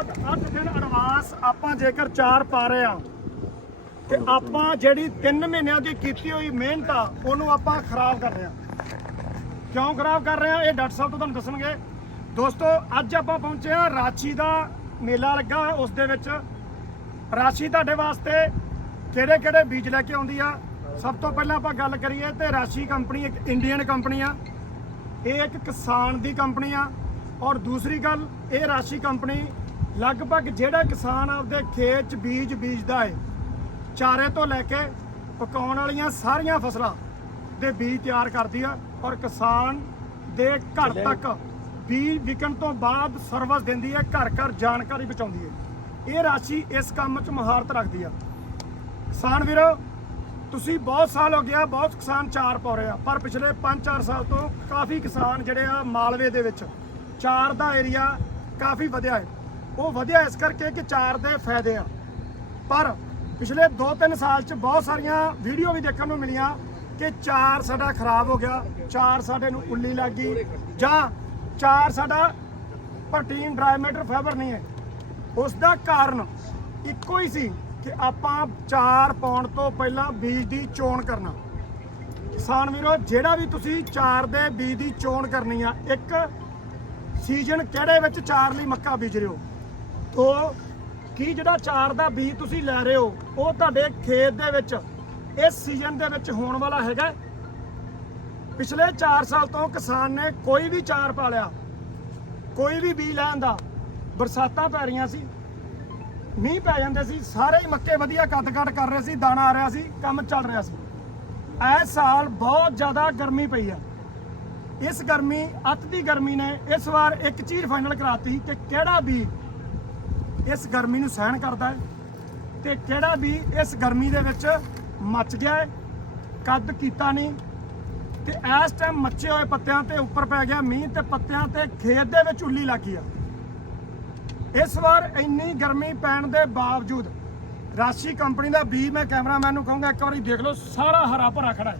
ਅੱਠ ਦਿਨ ਐਡਵਾਂਸ ਆਪਾਂ ਜੇਕਰ ਚਾਰ ਪਾ ਰਹੇ ਆ ਤੇ ਆਪਾਂ ਜਿਹੜੀ 3 ਮਹੀਨਿਆਂ ਦੀ ਕੀਤੀ ਹੋਈ ਮਿਹਨਤ ਆ, ਉਹਨੂੰ ਆਪਾਂ ਖਰਾਬ ਕਰ ਰਹੇ ਆ ਕਿਉਂ ਖਰਾਬ ਕਰ ਰਹੇ ਆ ਇਹ ਡਾਕਟਰ ਸਾਹਿਬ ਤੋਂ ਤੁਹਾਨੂੰ ਦੱਸਣਗੇ। ਦੋਸਤੋ, ਅੱਜ ਆਪਾਂ ਪਹੁੰਚੇ ਆ ਰਾਚੀ ਦਾ ਮੇਲਾ ਲੱਗਾ ਉਸ ਦੇ ਵਿੱਚ। ਰਾਸ਼ੀ ਤੁਹਾਡੇ ਵਾਸਤੇ ਕਿਹੜੇ ਕਿਹੜੇ ਬੀਜ ਲੈ ਕੇ ਆਉਂਦੀ ਆ? ਸਭ ਤੋਂ ਪਹਿਲਾਂ ਆਪਾਂ ਗੱਲ ਕਰੀਏ ਤੇ ਰਾਸ਼ੀ ਕੰਪਨੀ ਇੱਕ ਇੰਡੀਅਨ ਕੰਪਨੀ ਆ। ਇਹ ਇੱਕ ਕਿਸਾਨ ਦੀ ਕੰਪਨੀ ਆ। ਔਰ ਦੂਸਰੀ ਗੱਲ, ਇਹ ਰਾਸ਼ੀ ਕੰਪਨੀ ਲਗਭਗ ਜਿਹੜਾ ਕਿਸਾਨ ਆਪਦੇ ਖੇਤ 'ਚ ਬੀਜ ਬੀਜਦਾ ਹੈ ਚਾਰੇ ਤੋਂ ਲੈ ਕੇ ਪਕਾਉਣ ਵਾਲੀਆਂ ਸਾਰੀਆਂ ਫਸਲਾਂ ਦੇ ਬੀਜ ਤਿਆਰ ਕਰਦੀ ਆ ਔਰ ਕਿਸਾਨ ਦੇ ਘਰ ਤੱਕ ਬੀਜ ਵਿਕਣ ਤੋਂ ਬਾਅਦ ਸਰਵਿਸ ਦਿੰਦੀ ਹੈ ਘਰ ਘਰ ਜਾਣਕਾਰੀ ਪਹੁੰਚਾਉਂਦੀ ਹੈ ਇਹ ਰਾਸ਼ੀ ਇਸ ਕੰਮ 'ਚ ਮਹਾਰਤ ਰੱਖਦੀ ਆ। ਕਿਸਾਨ ਵੀਰੋ ਤੁਸੀਂ ਬਹੁਤ ਸਾਲ ਹੋ ਗਿਆ ਬਹੁਤ ਕਿਸਾਨ ਚਾਰ ਪਾ ਰਹੇ ਆ ਪਰ ਪਿਛਲੇ 5-4 ਸਾਲ ਤੋਂ ਕਾਫੀ ਕਿਸਾਨ ਜਿਹੜੇ ਆ ਮਾਲਵੇ ਦੇ ਵਿੱਚ ਚਾਰ ਦਾ ਏਰੀਆ ਕਾਫੀ ਵਧਿਆ ਹੈ ਉਹ ਵਧਿਆ ਇਸ ਕਰਕੇ ਕਿ ਚਾਰ ਦੇ ਫਾਇਦੇ ਆ। ਪਰ ਪਿਛਲੇ 2-3 ਸਾਲ ਚ ਬਹੁਤ ਸਾਰੀਆਂ ਵੀਡੀਓ ਵੀ ਦੇਖਣ ਨੂੰ ਮਿਲੀਆਂ ਕਿ ਚਾਰ ਸਾਡਾ ਖਰਾਬ ਹੋ ਗਿਆ, ਚਾਰ ਸਾਡੇ ਨੂੰ ਉੱਲੀ ਲੱਗ ਗਈ, ਜਾਂ ਚਾਰ ਸਾਡਾ ਪ੍ਰੋਟੀਨ ਡਰਾਈਮੈਟਰ ਫਾਈਬਰ ਨਹੀਂ ਹੈ। ਉਸ ਦਾ ਕਾਰਨ ਇੱਕੋ ਹੀ ਸੀ ਕਿ ਆਪਾਂ ਚਾਰ ਪਾਉਣ ਤੋਂ ਪਹਿਲਾਂ ਬੀਜ ਦੀ ਚੋਣ ਕਰਨਾ। ਕਿਸਾਨ ਵੀਰੋ, ਜਿਹੜਾ ਵੀ ਤੁਸੀਂ ਚਾਰ ਦੇ ਬੀਜ ਦੀ ਚੋਣ ਕਰਨੀ ਆ, ਇੱਕ ਸੀਜ਼ਨ ਕਿਹੜੇ ਵਿੱਚ ਚਾਰ ਲਈ ਮੱਕਾ ਬੀਜ ਰਹੇ ਹੋ? ਤੋ ਕੀ ਜਿਹੜਾ ਚਾਰ ਦਾ ਬੀਜ ਤੁਸੀਂ ਲੈ ਰਹੇ ਹੋ, ਉਹ ਤੁਹਾਡੇ ਖੇਤ ਦੇ ਵਿੱਚ, ਇਸ ਸੀਜ਼ਨ ਦੇ ਵਿੱਚ ਹੋਣ ਵਾਲਾ ਹੈਗਾ। ਪਿਛਲੇ 4 ਸਾਲ ਤੋਂ ਕਿਸਾਨ ਨੇ ਕੋਈ ਵੀ ਚਾਰ ਪਾ ਲਿਆ ਕੋਈ ਵੀ ਬੀਜ ਲੈਣ ਦਾ, ਬਰਸਾਤਾਂ ਪੈ ਰਹੀਆਂ ਸੀ, ਮੀਂਹ ਪੈ ਜਾਂਦੇ ਸੀ, ਸਾਰੇ ਹੀ ਮੱਕੇ ਵਧੀਆ ਕੱਦ ਕੱਟ ਕਰ ਰਹੇ ਸੀ, ਦਾਣਾ ਆ ਰਿਹਾ ਸੀ, ਕੰਮ ਚੱਲ ਰਿਹਾ ਸੀ। ਇਸ ਸਾਲ ਬਹੁਤ ਜ਼ਿਆਦਾ ਗਰਮੀ ਪਈ ਆ। ਇਸ ਗਰਮੀ, ਅੱਤ ਦੀ ਗਰਮੀ ਨੇ ਇਸ ਵਾਰ ਇੱਕ ਚੀਜ਼ ਫਾਈਨਲ ਕਰਾਤੀ ਕਿ ਕਿਹੜਾ ਵੀ ਇਸ ਗਰਮੀ ਨੂੰ ਸਹਿਣ ਕਰਦਾ ਹੈ ਤੇ ਕਿਹੜਾ ਵੀ ਇਸ ਗਰਮੀ ਦੇ ਵਿੱਚ ਮੱਚ ਗਿਆ ਹੈ, ਕੱਦ ਕੀਤਾ ਨਹੀਂ ਤੇ ਇਸ ਟਾਈਮ ਮੱਚੇ ਹੋਏ ਪੱਤਿਆਂ ਤੇ ਉੱਪਰ ਪੈ ਗਿਆ ਮੀਂਹ ਤੇ ਪੱਤਿਆਂ ਤੇ ਖੇਤ ਦੇ ਵਿੱਚ ਉੱਲੀ ਲੱਗੀ ਆ ਇਸ ਵਾਰ ਇੰਨੀ ਗਰਮੀ ਪੈਣ ਦੇ ਬਾਵਜੂਦ ਰਾਸ਼ੀ ਕੰਪਨੀ ਦਾ ਬੀ ਮੈਂ ਕੈਮਰਾਮੈਨ ਨੂੰ ਕਹੂੰਗਾ, ਇੱਕ ਵਾਰੀ ਦੇਖ ਲਓ, ਸਾਰਾ ਹਰਾ ਭਰਾ ਖੜਾ ਹੈ।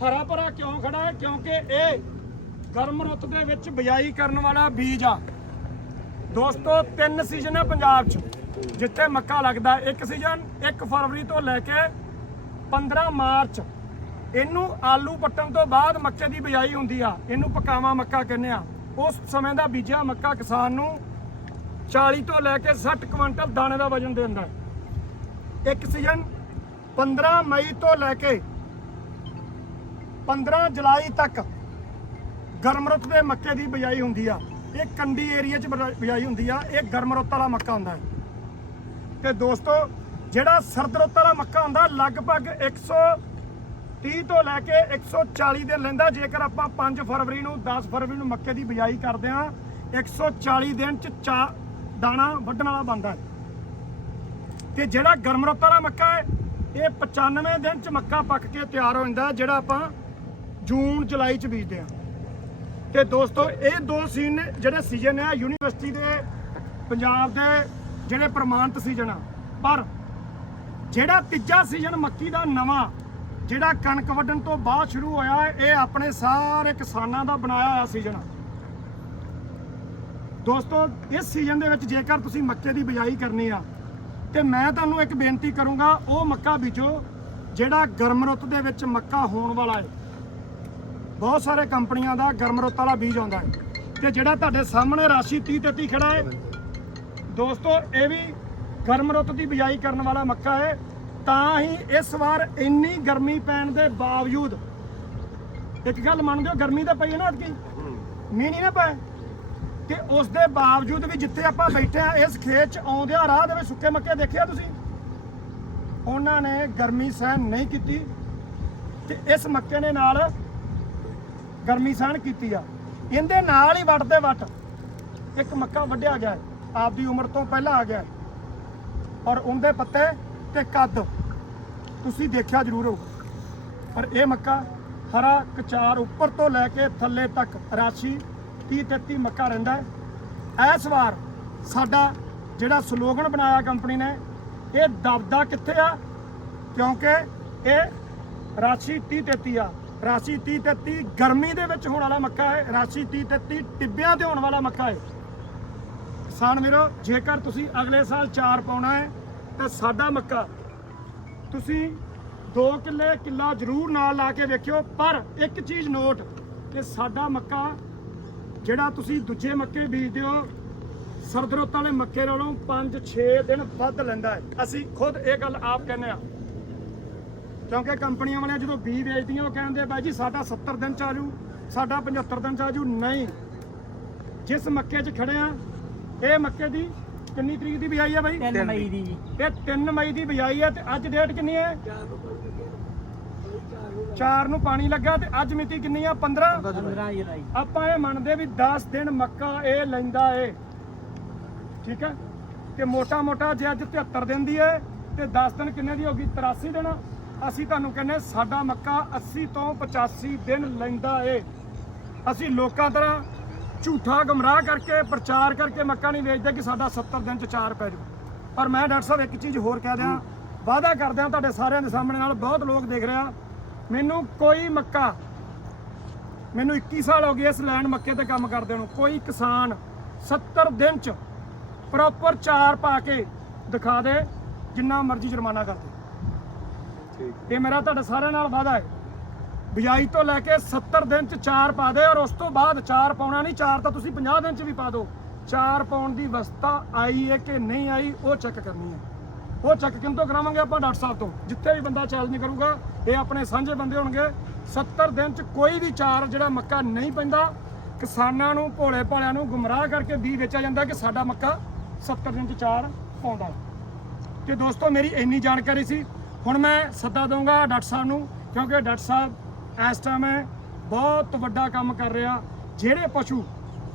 ਹਰਾ ਭਰਾ ਕਿਉਂ ਖੜਾ ਹੈ? ਕਿਉਂਕਿ ਇਹ ਗਰਮ ਰੁੱਤ ਦੇ ਵਿੱਚ ਬਿਜਾਈ ਕਰਨ ਵਾਲਾ ਬੀਜ ਆ। ਦੋਸਤੋ, ਤਿੰਨ ਸੀਜ਼ਨ ਹੈ ਪੰਜਾਬ 'ਚ। ਜਿੱਥੇ ਮੱਕਾ ਲੱਗਦਾ। ਇੱਕ ਸੀਜ਼ਨ 1 ਫਰਵਰੀ ਤੋਂ ਲੈ ਕੇ 15 ਮਾਰਚ। ਇਹਨੂੰ ਆਲੂ ਪੱਟਣ ਤੋਂ ਬਾਅਦ ਮੱਕੇ ਦੀ ਬਿਜਾਈ ਹੁੰਦੀ ਆ। ਇਹਨੂੰ ਪਕਾਵਾ ਮੱਕਾ ਕਹਿੰਦੇ ਆ। ਉਸ ਸਮੇਂ ਦਾ ਬੀਜਿਆ ਮੱਕਾ ਕਿਸਾਨ ਨੂੰ 40 ਤੋਂ ਲੈ ਕੇ 60 ਕੁਇੰਟਲ ਦਾਣੇ ਦਾ ਵਜਨ ਦਿੰਦਾ ਇੱਕ ਸੀਜ਼ਨ 15 ਮਈ ਤੋਂ ਲੈ ਕੇ 15 ਜੁਲਾਈ ਤੱਕ ਗਰਮ ਰੁੱਤ ਦੇ ਮੱਕੇ ਦੀ ਬਿਜਾਈ ਹੁੰਦੀ ਆ। ਇਹ ਕੰਡੀ ਏਰੀਆ 'ਚ ਬਿਜਾਈ ਹੁੰਦੀ ਆ, ਇਹ ਗਰਮ ਰੁੱਤ ਵਾਲਾ ਮੱਕਾ ਹੁੰਦਾ ਹੈ। ਤੇ ਦੋਸਤੋ, ਜਿਹੜਾ ਸਰਦ ਰੁੱਤ ਵਾਲਾ ਮੱਕਾ ਹੁੰਦਾ, ਲਗਭਗ 130 ਤੋਂ ਲੈ ਕੇ 140 ਦਿਨ ਲੈਂਦਾ, ਜੇਕਰ ਆਪਾਂ 5 ਫਰਵਰੀ ਨੂੰ 10 ਫਰਵਰੀ ਨੂੰ ਮੱਕੇ ਦੀ ਬਿਜਾਈ ਕਰਦੇ ਆ 140 ਦਿਨ ਚ ਚਾ ਦਾਣਾ ਵੱਢਣ ਵਾਲਾ ਬਣਦਾ ਹੈ। ਤੇ ਜਿਹੜਾ ਗਰਮ ਰੁੱਤ ਵਾਲਾ ਮੱਕਾ ਹੈ, ਇਹ 95 ਦਿਨ ਚ ਮੱਕਾ ਪੱਕ ਕੇ ਤਿਆਰ ਹੋ ਜਾਂਦਾ ਜਿਹੜਾ ਆਪਾਂ ਜੂਨ, ਜੁਲਾਈ ਚ ਬੀਜਦੇ ਆ ਤੇ ਦੋਸਤੋ, ਇਹ ਦੋ ਸੀਜ਼ਨ ਜਿਹੜੇ ਸੀਜ਼ਨ ਆ, ਯੂਨੀਵਰਸਿਟੀ ਦੇ, ਪੰਜਾਬ ਦੇ ਜਿਹੜੇ ਪ੍ਰਮਾਣਿਤ ਸੀਜ਼ਨ ਆ। ਪਰ ਜਿਹੜਾ ਤੀਜਾ ਸੀਜ਼ਨ ਮੱਕੀ ਦਾ ਨਵਾਂ, ਜਿਹੜਾ ਕਣਕ ਵੱਢਣ ਤੋਂ ਬਾਅਦ ਸ਼ੁਰੂ ਹੋਇਆ ਹੈ ਇਹ ਆਪਣੇ ਸਾਰੇ ਕਿਸਾਨਾਂ ਦਾ ਬਣਾਇਆ ਹੋਇਆ ਸੀਜ਼ਨ ਆ। ਦੋਸਤੋ, ਇਸ ਸੀਜ਼ਨ ਦੇ ਵਿੱਚ ਜੇਕਰ ਤੁਸੀਂ ਮੱਕੇ ਦੀ ਬਿਜਾਈ ਕਰਨੀ ਆ, ਤੇ ਮੈਂ ਤੁਹਾਨੂੰ ਇੱਕ ਬੇਨਤੀ ਕਰੂੰਗਾ, ਉਹ ਮੱਕਾ ਬੀਜੋ, ਜਿਹੜਾ ਗਰਮ ਰੁੱਤ ਦੇ ਵਿੱਚ ਮੱਕਾ ਹੋਣ ਵਾਲਾ ਹੈ। ਬਹੁਤ ਸਾਰੇ ਕੰਪਨੀਆਂ ਦਾ ਗਰਮ ਰੁੱਤ ਵਾਲਾ ਬੀਜ ਆਉਂਦਾ ਹੈ। ਤੇ ਜਿਹੜਾ ਤੁਹਾਡੇ ਸਾਹਮਣੇ ਰਾਸ਼ੀ 30 33 ਖੜਾ ਹੈ, ਦੋਸਤੋ, ਇਹ ਵੀ ਗਰਮ ਰੁੱਤ ਦੀ ਬਿਜਾਈ ਕਰਨ ਵਾਲਾ ਮੱਕਾ ਹੈ। ਤਾਂ ਹੀ ਇਸ ਵਾਰ ਇੰਨੀ ਗਰਮੀ ਪੈਣ ਦੇ ਬਾਵਜੂਦ, ਇੱਕ ਗੱਲ ਮੰਨਦੇ ਹੋ, ਗਰਮੀ ਤਾਂ ਪਈ ਹੈ ਨਾ ਅਦਕੀ ਮੀਂਹ ਨਹੀਂ ਨਾ ਪਏ ਤੇ ਉਸ ਦੇ ਬਾਵਜੂਦ ਵੀ ਜਿੱਥੇ ਆਪਾਂ ਬੈਠੇ ਆ ਇਸ ਖੇਤ 'ਚ ਆਉਂਦਿਆਂ ਰਾਹ ਦੇ ਵਿੱਚ ਸੁੱਕੇ ਮੱਕੇ ਦੇਖਿਆ ਤੁਸੀਂ? ਉਹਨਾਂ ਨੇ ਗਰਮੀ ਸਹਿਣ ਨਹੀਂ ਕੀਤੀ। ਤੇ ਇਸ ਮੱਕੇ ਦੇ ਨਾਲ ਗਰਮੀ ਸਹਿਣ ਕੀਤੀ ਆ। ਇਹਦੇ ਨਾਲ ਹੀ ਵੱਟਦੇ ਵੱਟ ਇੱਕ ਮੱਕਾ ਵੱਢਿਆ ਗਿਆ ਆਪਦੀ ਉਮਰ ਤੋਂ ਪਹਿਲਾਂ ਆ ਗਿਆ ਔਰ ਉਹਦੇ ਪੱਤੇ ਤੇ ਕੱਦ। ਤੁਸੀਂ ਦੇਖਿਆ ਜ਼ਰੂਰ ਹੋ ਪਰ ਇਹ ਮੱਕਾ ਹਰਾ ਕਚਾਰ ਉੱਪਰ ਤੋਂ ਲੈ ਕੇ ਥੱਲੇ ਤੱਕ ਰਾਸ਼ੀ 30 33 ਮੱਕਾ ਰਹਿੰਦਾ ਹੈ। ਇਸ ਵਾਰ ਸਾਡਾ ਜਿਹੜਾ ਸਲੋਗਨ ਬਣਾਇਆ ਕੰਪਨੀ ਨੇ, ਇਹ ਦਬਦਾ ਕਿੱਥੇ ਆ? ਕਿਉਂਕਿ ਇਹ ਰਾਸ਼ੀ 30 33 ਆ। ਰਾਸ਼ੀ 30 33 ਗਰਮੀ ਦੇ ਵਿੱਚ ਹੋਣ ਵਾਲਾ ਮੱਕਾ ਹੈ, ਰਾਸ਼ੀ 30 33 ਟਿੱਬਿਆਂ ਤੇ ਹੋਣ ਵਾਲਾ ਮੱਕਾ ਹੈ। ਕਿਸਾਨ ਵੀਰੋ, ਜੇਕਰ ਤੁਸੀਂ ਅਗਲੇ ਸਾਲ ਚਾਰ ਪਾਉਣਾ ਹੈ, ਤਾਂ ਸਾਡਾ ਮੱਕਾ ਤੁਸੀਂ 2 ਕਿੱਲੇ ਕਿੱਲਾ ਜ਼ਰੂਰ ਨਾਲ ਲਾ ਕੇ ਵੇਖਿਓ, ਪਰ ਇੱਕ ਚੀਜ਼ ਨੋਟ ਕਿ ਸਾਡਾ ਮੱਕਾ, ਜਿਹੜਾ ਤੁਸੀਂ ਦੂਜੇ ਮੱਕੇ ਬੀਜਦੇ ਹੋ ਸਰਦ ਵਾਲੇ ਮੱਕੇ ਨਾਲੋਂ 5-6 ਦਿਨ ਵੱਧ ਲੈਂਦਾ ਹੈ। ਅਸੀਂ ਖੁਦ ਇਹ ਗੱਲ ਆਪ ਕਹਿੰਦੇ ਆ ਕਿਉਂਕਿ ਕੰਪਨੀਆਂ ਵਾਲਿਆਂ ਜਦੋਂ ਬੀ ਵੇਚਦੀਆਂ ਉਹ ਕਹਿੰਦੇ ਬਾਈ ਜੀ ਸਾਡਾ 70 ਦਿਨ ਚ ਆਜੂ ਸਾਡਾ 75 ਦਿਨ ਚ ਆਜੂ ਨਹੀਂ। ਜਿਸ ਮੱਕੇ 'ਚ ਖੜੇ ਆ ਇਹ ਮੱਕੇ ਦੀ ਕਿੰਨੀ ਤਰੀਕ ਦੀ ਬਿਜਾਈ ਹੈ ਬਾਈ? 3 ਮਈ ਦੀ ਜੀ। ਇਹ 3 ਮਈ ਦੀ ਬਿਜਾਈ ਹੈ ਤੇ ਅੱਜ ਡੇਟ ਕਿੰਨੀ ਹੈ? 4 ਨੂੰ ਪਾਣੀ ਲੱਗਾ ਤੇ ਅੱਜ ਮਿਤੀ ਕਿੰਨੀ ਆ? 15 15 ਜੁਲਾਈ। ਆਪਾਂ ਇਹ ਮੰਨਦੇ ਵੀ 10 ਦਿਨ ਮੱਕਾ ਇਹ ਲੈਂਦਾ ਏ। ਠੀਕ ਹੈ ਤੇ ਮੋਟਾ ਮੋਟਾ ਜੇ ਅੱਜ 73 ਦਿਨ ਦੀ ਹੈ ਤੇ 10 ਦਿਨ ਕਿੰਨੇ ਦੀ ਹੋਗੀ 83 ਦਿਨ ਅਸੀਂ ਤੁਹਾਨੂੰ ਕਹਿੰਦੇ ਸਾਡਾ ਮੱਕਾ 80 ਤੋਂ 85 ਦਿਨ ਲੈਂਦਾ ਏ। ਅਸੀਂ ਲੋਕਾਂ ਤਰ੍ਹਾਂ ਝੂਠਾ ਗਮਰਾਹ ਕਰਕੇ, ਪ੍ਰਚਾਰ ਕਰਕੇ ਮੱਕਾ ਨਹੀਂ ਵੇਚਦੇ ਕਿ ਸਾਡਾ 70 ਦਿਨ ਚ ਚਾਰ ਪੈ ਜਾਊ। ਪਰ ਮੈਂ ਡਾਕਟਰ ਸਾਹਿਬ, ਇੱਕ ਚੀਜ਼ ਹੋਰ ਕਹਿ ਦਿਆਂ। ਵਾਅਦਾ ਕਰਦਿਆਂ ਤੁਹਾਡੇ ਸਾਰਿਆਂ ਦੇ ਸਾਹਮਣੇ ਨਾਲ ਬਹੁਤ ਲੋਕ ਦੇਖ ਰਿਹਾ ਮੈਨੂੰ ਕੋਈ ਮੱਕਾ, ਮੈਨੂੰ 21 ਸਾਲ ਹੋ ਗਏ ਇਸ ਲੈਂਡ ਮੱਕੇ ਤੇ ਕੰਮ ਕਰਦੇ ਨੂੰ। ਕੋਈ ਕਿਸਾਨ 70 ਦਿਨ ਚ ਪ੍ਰੋਪਰ ਚਾਰ ਪਾ ਕੇ ਦਿਖਾ ਦੇ, ਜਿੰਨਾ ਮਰਜ਼ੀ ਜੁਰਮਾਨਾ ਕਰ ਦੇ। ਇਹ ਮੇਰਾ ਤੁਹਾਡਾ ਸਾਰਿਆਂ ਨਾਲ ਵਾਅਦਾ ਹੈ। ਬਿਜਾਈ ਤੋਂ ਲੈ ਕੇ 70 ਦਿਨ ਚ ਚਾਰ ਪਾ ਦੇ ਔਰ ਉਸ ਤੋਂ ਬਾਅਦ ਚਾਰ ਪਾਉਣਾ ਨਹੀਂ, ਚਾਰ ਤਾਂ ਤੁਸੀਂ 50 ਦਿਨ ਚ ਵੀ ਪਾ ਦਿਓ। ਚਾਰ ਪਾਉਣ ਦੀ ਅਵਸਥਾ ਆਈ ਹੈ ਕਿ ਨਹੀਂ ਆਈ, ਉਹ ਚੈੱਕ ਕਰਨੀ ਹੈ। ਉਹ ਚੈੱਕ ਕਿੰਤੋਂ ਕਰਾਵਾਂਗੇ ਆਪਾਂ? ਡਾਕਟਰ ਸਾਹਿਬ ਤੋਂ। ਜਿੱਥੇ ਵੀ ਬੰਦਾ ਚੈਲੰਜ ਕਰੂਗਾ, ਇਹ ਆਪਣੇ ਸਾਂਝੇ ਬੰਦੇ ਹੋਣਗੇ। 70 ਦਿਨ ਚ ਕੋਈ ਵੀ ਚਾਰ ਜਿਹੜਾ ਮੱਕਾ ਨਹੀਂ ਪੈਂਦਾ, ਕਿਸਾਨਾਂ ਨੂੰ, ਭੋਲੇ ਭਾਲਿਆਂ ਨੂੰ ਗੁੰਮਰਾਹ ਕਰਕੇ ਵੀ ਵੇਚਿਆ ਜਾਂਦਾ ਕਿ ਸਾਡਾ ਮੱਕਾ 70 ਦਿਨ ਚ ਚਾਰ ਪਾਉਂਦਾ। ਤੇ ਦੋਸਤੋ, ਮੇਰੀ ਇੰਨੀ ਜਾਣਕਾਰੀ ਸੀ। ਹੁਣ ਮੈਂ ਸੱਦਾ ਦਊਂਗਾ ਡਾਕਟਰ ਸਾਹਿਬ ਨੂੰ, ਕਿਉਂਕਿ ਡਾਕਟਰ ਸਾਹਿਬ ਇਸ ਟਾਈਮ ਬਹੁਤ ਵੱਡਾ ਕੰਮ ਕਰ ਰਿਹਾ। ਜਿਹੜੇ ਪਸ਼ੂ